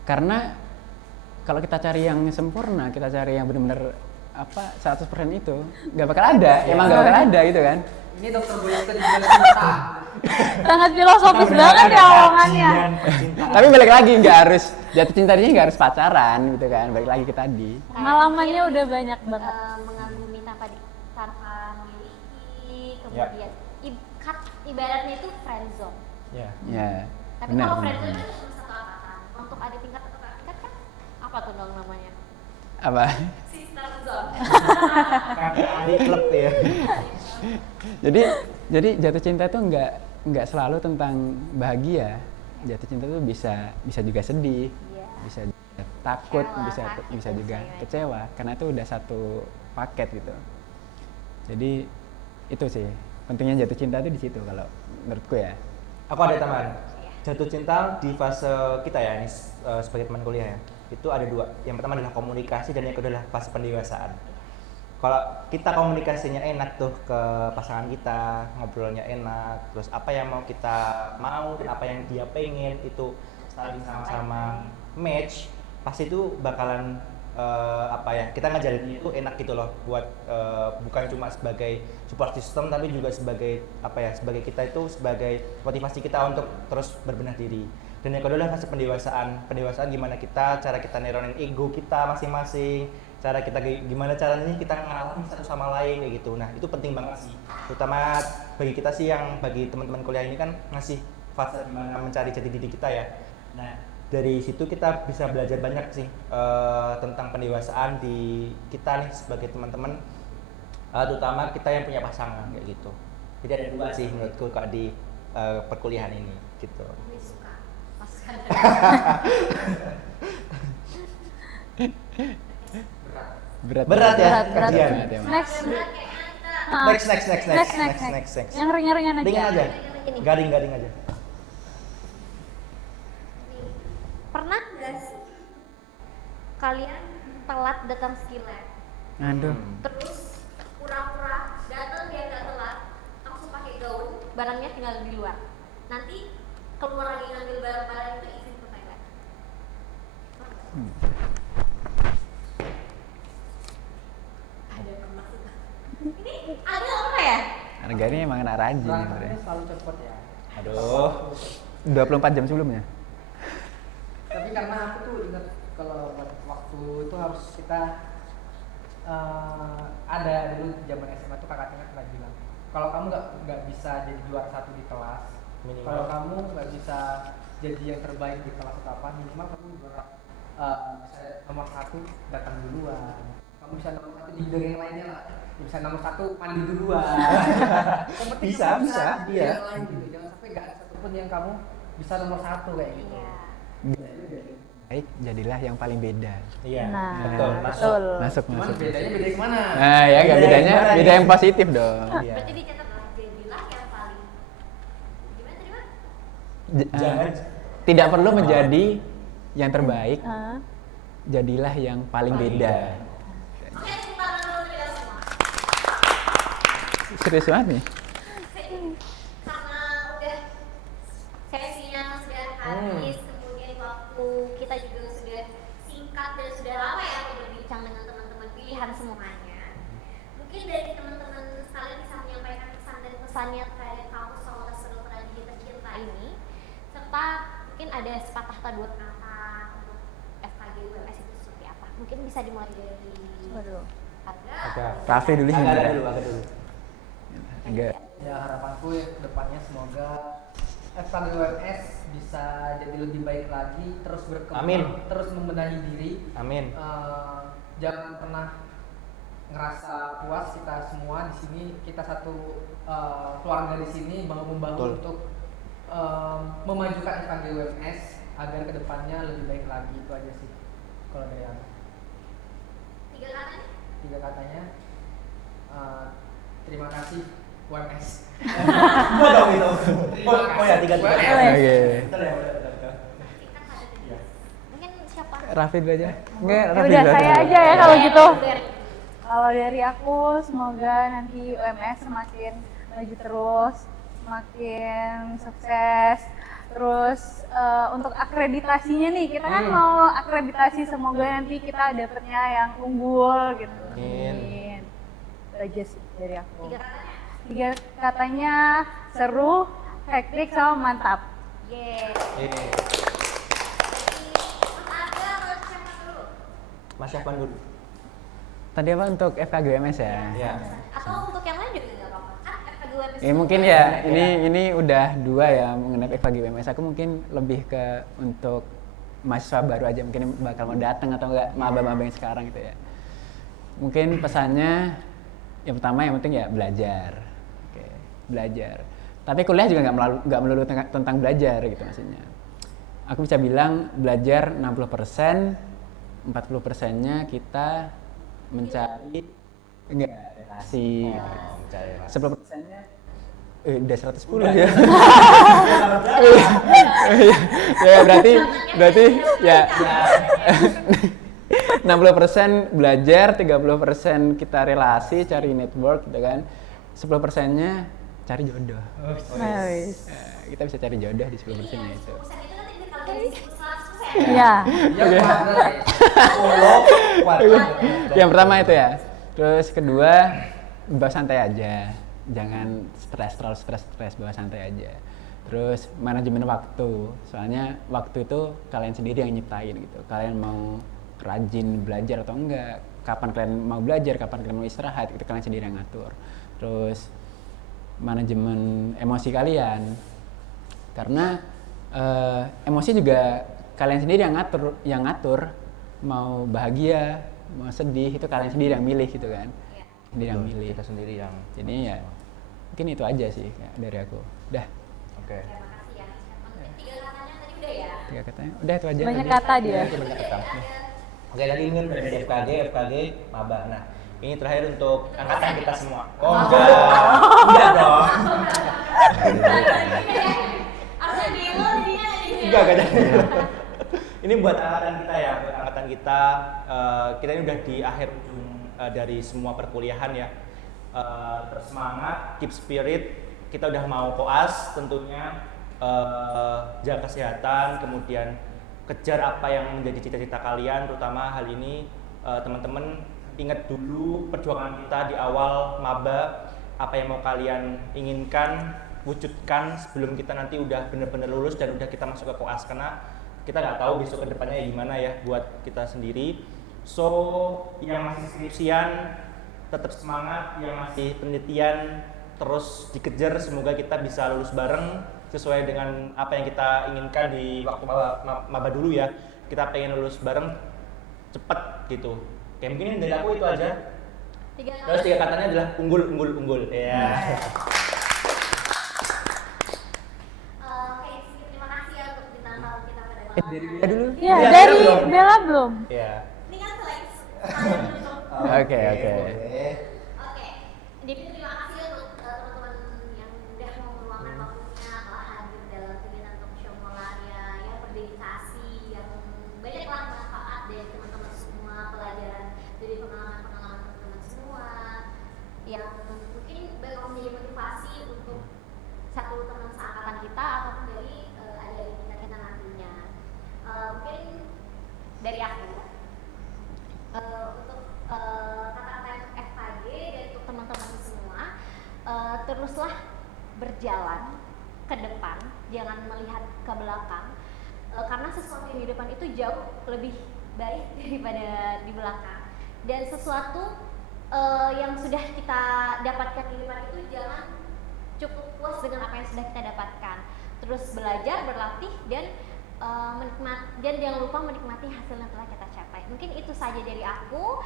Karena kalau kita cari yang sempurna, kita cari yang benar-benar 100% itu nggak bakal ada, emang nggak bakal ada gitu kan. Ini dokter Boyke di Jalan Cinta. Sangat filosofis banget ya omongannya. Tapi balik lagi, nggak harus jatuh cinta ini, nggak harus pacaran gitu kan, balik lagi ke tadi. Pengalamannya udah banyak banget. Mengagumi tanpa memiliki, kemudian ibaratnya itu friendzone. Ya, Tapi benar, kalau benar, friendzone benar. itu cuma satu angkatan. Untuk ada tingkat kan apa tuh dong namanya? Apa? Sister zone. Di klub ya. Jadi jatuh cinta itu nggak selalu tentang bahagia. Jatuh cinta itu bisa juga sedih, Iya. bisa juga takut, Kecewa, bisa juga kecewa. kecewa, karena itu udah satu paket gitu. Jadi itu sih pentingnya jatuh cinta itu di situ kalau menurutku ya. Aku ada tambahan. Jatuh cinta di fase kita ya, ini sebagai teman kuliah ya. Itu ada dua. Yang pertama adalah komunikasi dan yang kedua adalah fase pendewasaan. Kalau kita komunikasinya enak tuh ke pasangan kita, ngobrolnya enak, terus apa yang kita mau dan apa yang dia pengen itu saling sama-sama match, pasti itu bakalan kita ngajarin itu enak gitu loh, buat bukan cuma sebagai support system tapi juga sebagai sebagai kita itu sebagai motivasi kita untuk terus berbenah diri. Dan yang kedua adalah fase pendewasaan gimana cara kita neronin ego kita masing-masing, gimana caranya kita ngalamin satu sama lain kayak gitu. Nah itu penting banget sih, terutama bagi kita sih, yang bagi teman-teman kuliah ini kan ngasih fase gimana mencari jati diri kita ya. Nah dari situ kita bisa belajar banyak sih tentang pendewasaan di kita nih sebagai teman-teman, terutama kita yang punya pasangan kayak gitu. Jadi ada dua sih menurutku kak di perkuliahan ini gitu. Berat ya kajian. Berat ya, Mas. Next. Next. Yang ringan-ringan aja. Ringan aja. Garing aja. Pernah nggak sih kalian telat datang skillet? Aduh. Terus pura-pura datang dia nggak telat, langsung pakai gaun, barangnya tinggal di luar. Nanti keluar lagi ngambil barang-barang itu izin ke toilet. Ada pernah sih. Ini ada apa ya? Harga ini emang anak rajin Berangkatnya sebenarnya. selalu cepet ya. Aduh. 24 jam sebelumnya. Tapi karena aku tuh ingat kalau waktu itu harus kita ada dulu zaman SMA tuh kakak tingkat pernah bilang, kalau kamu nggak bisa jadi juara satu di kelas, Minimal. kalau kamu nggak bisa jadi yang terbaik di kelas atau apa, minimal kamu juara bisa nomor satu datang duluan, kamu bisa nomor satu di bidang yang lainnya lah, bisa nomor satu mandi duluan. Yang penting Bisa, kamu bisa, di iya. yang lain gitu, jangan sampai nggak ada satupun yang kamu bisa nomor satu kayak gitu. Iya. Baik, jadilah yang paling beda. Iya. Nah, Betul. betul. Masuk. Cuman bedanya beda yang mana? Nah, ya nggak Beda bedanya, yang mana beda nih? yang positif dong. Iya. Berarti dicatat lah, jadilah yang paling gimana tadi Mas? Jangan Tidak perlu menjadi yang terbaik, Ah. jadilah yang paling beda. Oke, tepuk tangan dulu ya semua. Serius banget nih. Karena udah sesinya sudah habis, kemudian waktu kita juga sudah singkat dan sudah lama ya untuk berbincang dengan teman-teman pilihan semuanya. Mungkin dari teman-teman sekalian bisa menyampaikan pesan dan pesannya terhadap kampus Fakultas Kedokteran Gigi tercinta ini, serta mungkin ada sepatah kata dua kata untuk FKG UMS itu seperti apa. Mungkin bisa dimulai dari Aga. Raffi dulu sih. Agak dulu. Enggak. Ya harapanku ya kedepannya semoga FKG UMS bisa jadi lebih baik lagi, terus berkembang, Amin. terus membenahi diri. Amin. Jangan pernah ngerasa puas, kita semua di sini, kita satu keluarga di sini membangun Betul. untuk memajukan FKG UMS agar kedepannya lebih baik lagi. Itu aja sih kalau dari aku. 3 katanya terima kasih UMS. Gua dong itu. Oh ya, 3. Boleh. Oke. Betul ya, betul. Mungkin siapa? Raffi dulu aja. Enggak, Ya Raffi udah dulu saya aja. aja ya kalau gitu. Ber. Kalau dari aku semoga nanti UMS semakin maju terus, semakin sukses. Terus untuk akreditasinya nih, kita kan mau akreditasi, semoga nanti kita dapetnya yang unggul gitu. Amin. Itu aja sih dari aku. 3 katanya. 3 katanya seru, hektik sama mantap. Yeay. Yeay. Mas Aga atau siapa dulu? Mas Syafwan dulu. Tadi apa untuk FKG UMS ya? Ya. Atau untuk yang lain juga nggak apa-apa. Kan FKG UMS Mungkin ya ini udah 2 ya mengenai FKG UMS. Aku mungkin lebih ke untuk mahasiswa baru aja, mungkin bakal mau datang atau enggak maba-maba yang sekarang gitu ya. Mungkin pesannya yang pertama yang penting ya belajar. Oke, belajar. Tapi kuliah juga nggak melulu tentang belajar gitu maksudnya. Aku bisa bilang belajar 60%, 40%-nya kita mencari relasi. Oh, mencari relasi. 10%-nya udah 110 ya. Ya berarti ya 60% belajar, 30% kita relasi, cari network gitu kan. 10%-nya cari jodoh. Nice. Kita bisa cari jodoh di 10%-nya itu. Urusan itu nanti kalau dari 100%. Iya. Ya, keluarga ya. Yang pertama itu ya. Terus kedua, bawa santai aja. Jangan terlalu stres, bawa santai aja. Terus manajemen waktu. Soalnya waktu itu kalian sendiri yang nyiptain gitu. Kalian mau rajin belajar atau enggak, kapan kalian mau belajar, kapan kalian mau istirahat, itu kalian sendiri yang ngatur. Terus manajemen emosi kalian. Karena emosi juga kalian sendiri yang ngatur mau bahagia, mau sedih itu kalian sendiri yang milih gitu kan. Sendiri yang milih. Kita sendiri yang. Jadi ya mungkin itu aja sih kayak dari aku. Udah, Oke. Terima kasih ya. Mungkin 3 katanya tadi udah ya. 3 katanya. Udah itu aja. Banyak tadi. kata dia. Itu banyak kata. Oke, tadi ini udah dari FKG, maba. Nah, ini terakhir untuk angkatan kita semua. Oh, enggak. Enggak dong. Harusnya demo jadinya di Enggak jadi. Ini buat angkatan kita ya, buat angkatan kita. Kita ini udah di akhir ujung dari semua perkuliahan ya. Terus semangat, keep spirit. Kita udah mau koas tentunya. Jaga kesehatan, kemudian kejar apa yang menjadi cita-cita kalian, terutama hal ini teman-teman ingat dulu perjuangan kita di awal maba, apa yang mau kalian inginkan, wujudkan sebelum kita nanti udah bener-bener lulus dan udah kita masuk ke koas, karena kita nggak tahu besok ke depannya gimana ya buat kita sendiri. So, yang masih skripsian tetap semangat, yang masih penelitian terus dikejar, semoga kita bisa lulus bareng sesuai dengan apa yang kita inginkan di waktu maba dulu ya. Kita pengen lulus bareng cepet gitu. Kayak mungkin dari aku itu aja. 3 Terus 3 katanya adalah unggul. Ya. Oke, terima kasih ya untuk bintang tamu kita pada malam. Dari dia dulu. Iya, Iya, dari belum. Bella belum. Ya. Ini kan flex. Oke. Oke, jadi terima kasih untuk teman-teman yang udah mau meluangkan waktunya telah hadir dalam kegiatan talk show Molaria yang berdedikasi, yang banyaklah manfaat dari teman-teman semua, pelajaran dari pengalaman-pengalaman teman-teman semua, yang mungkin bakal menjadi motivasi untuk satu teman seangkatan kita ataupun dari adik-adik kita nantinya. Mungkin dari aku. Untuk kata-kata FKG dan untuk teman-teman semua, teruslah berjalan ke depan, jangan melihat ke belakang, karena sesuatu yang di depan itu jauh lebih baik daripada di belakang, dan sesuatu yang sudah kita dapatkan di depan itu jangan cukup puas dengan apa yang sudah kita dapatkan. terus belajar, berlatih, dan dan jangan lupa menikmati hasil yang telah kita capai. Mungkin itu saja dari aku.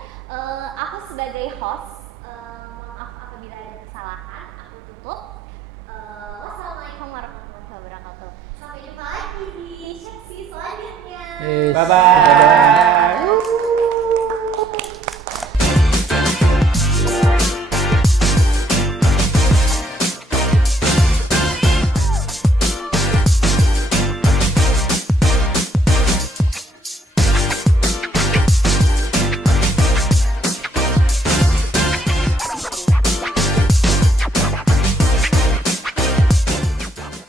Aku sebagai host, maaf apabila ada kesalahan, aku tutup. Wassalamualaikum warahmatullahi wabarakatuh. Sampai jumpa lagi di sesi selanjutnya. Yes. Bye bye.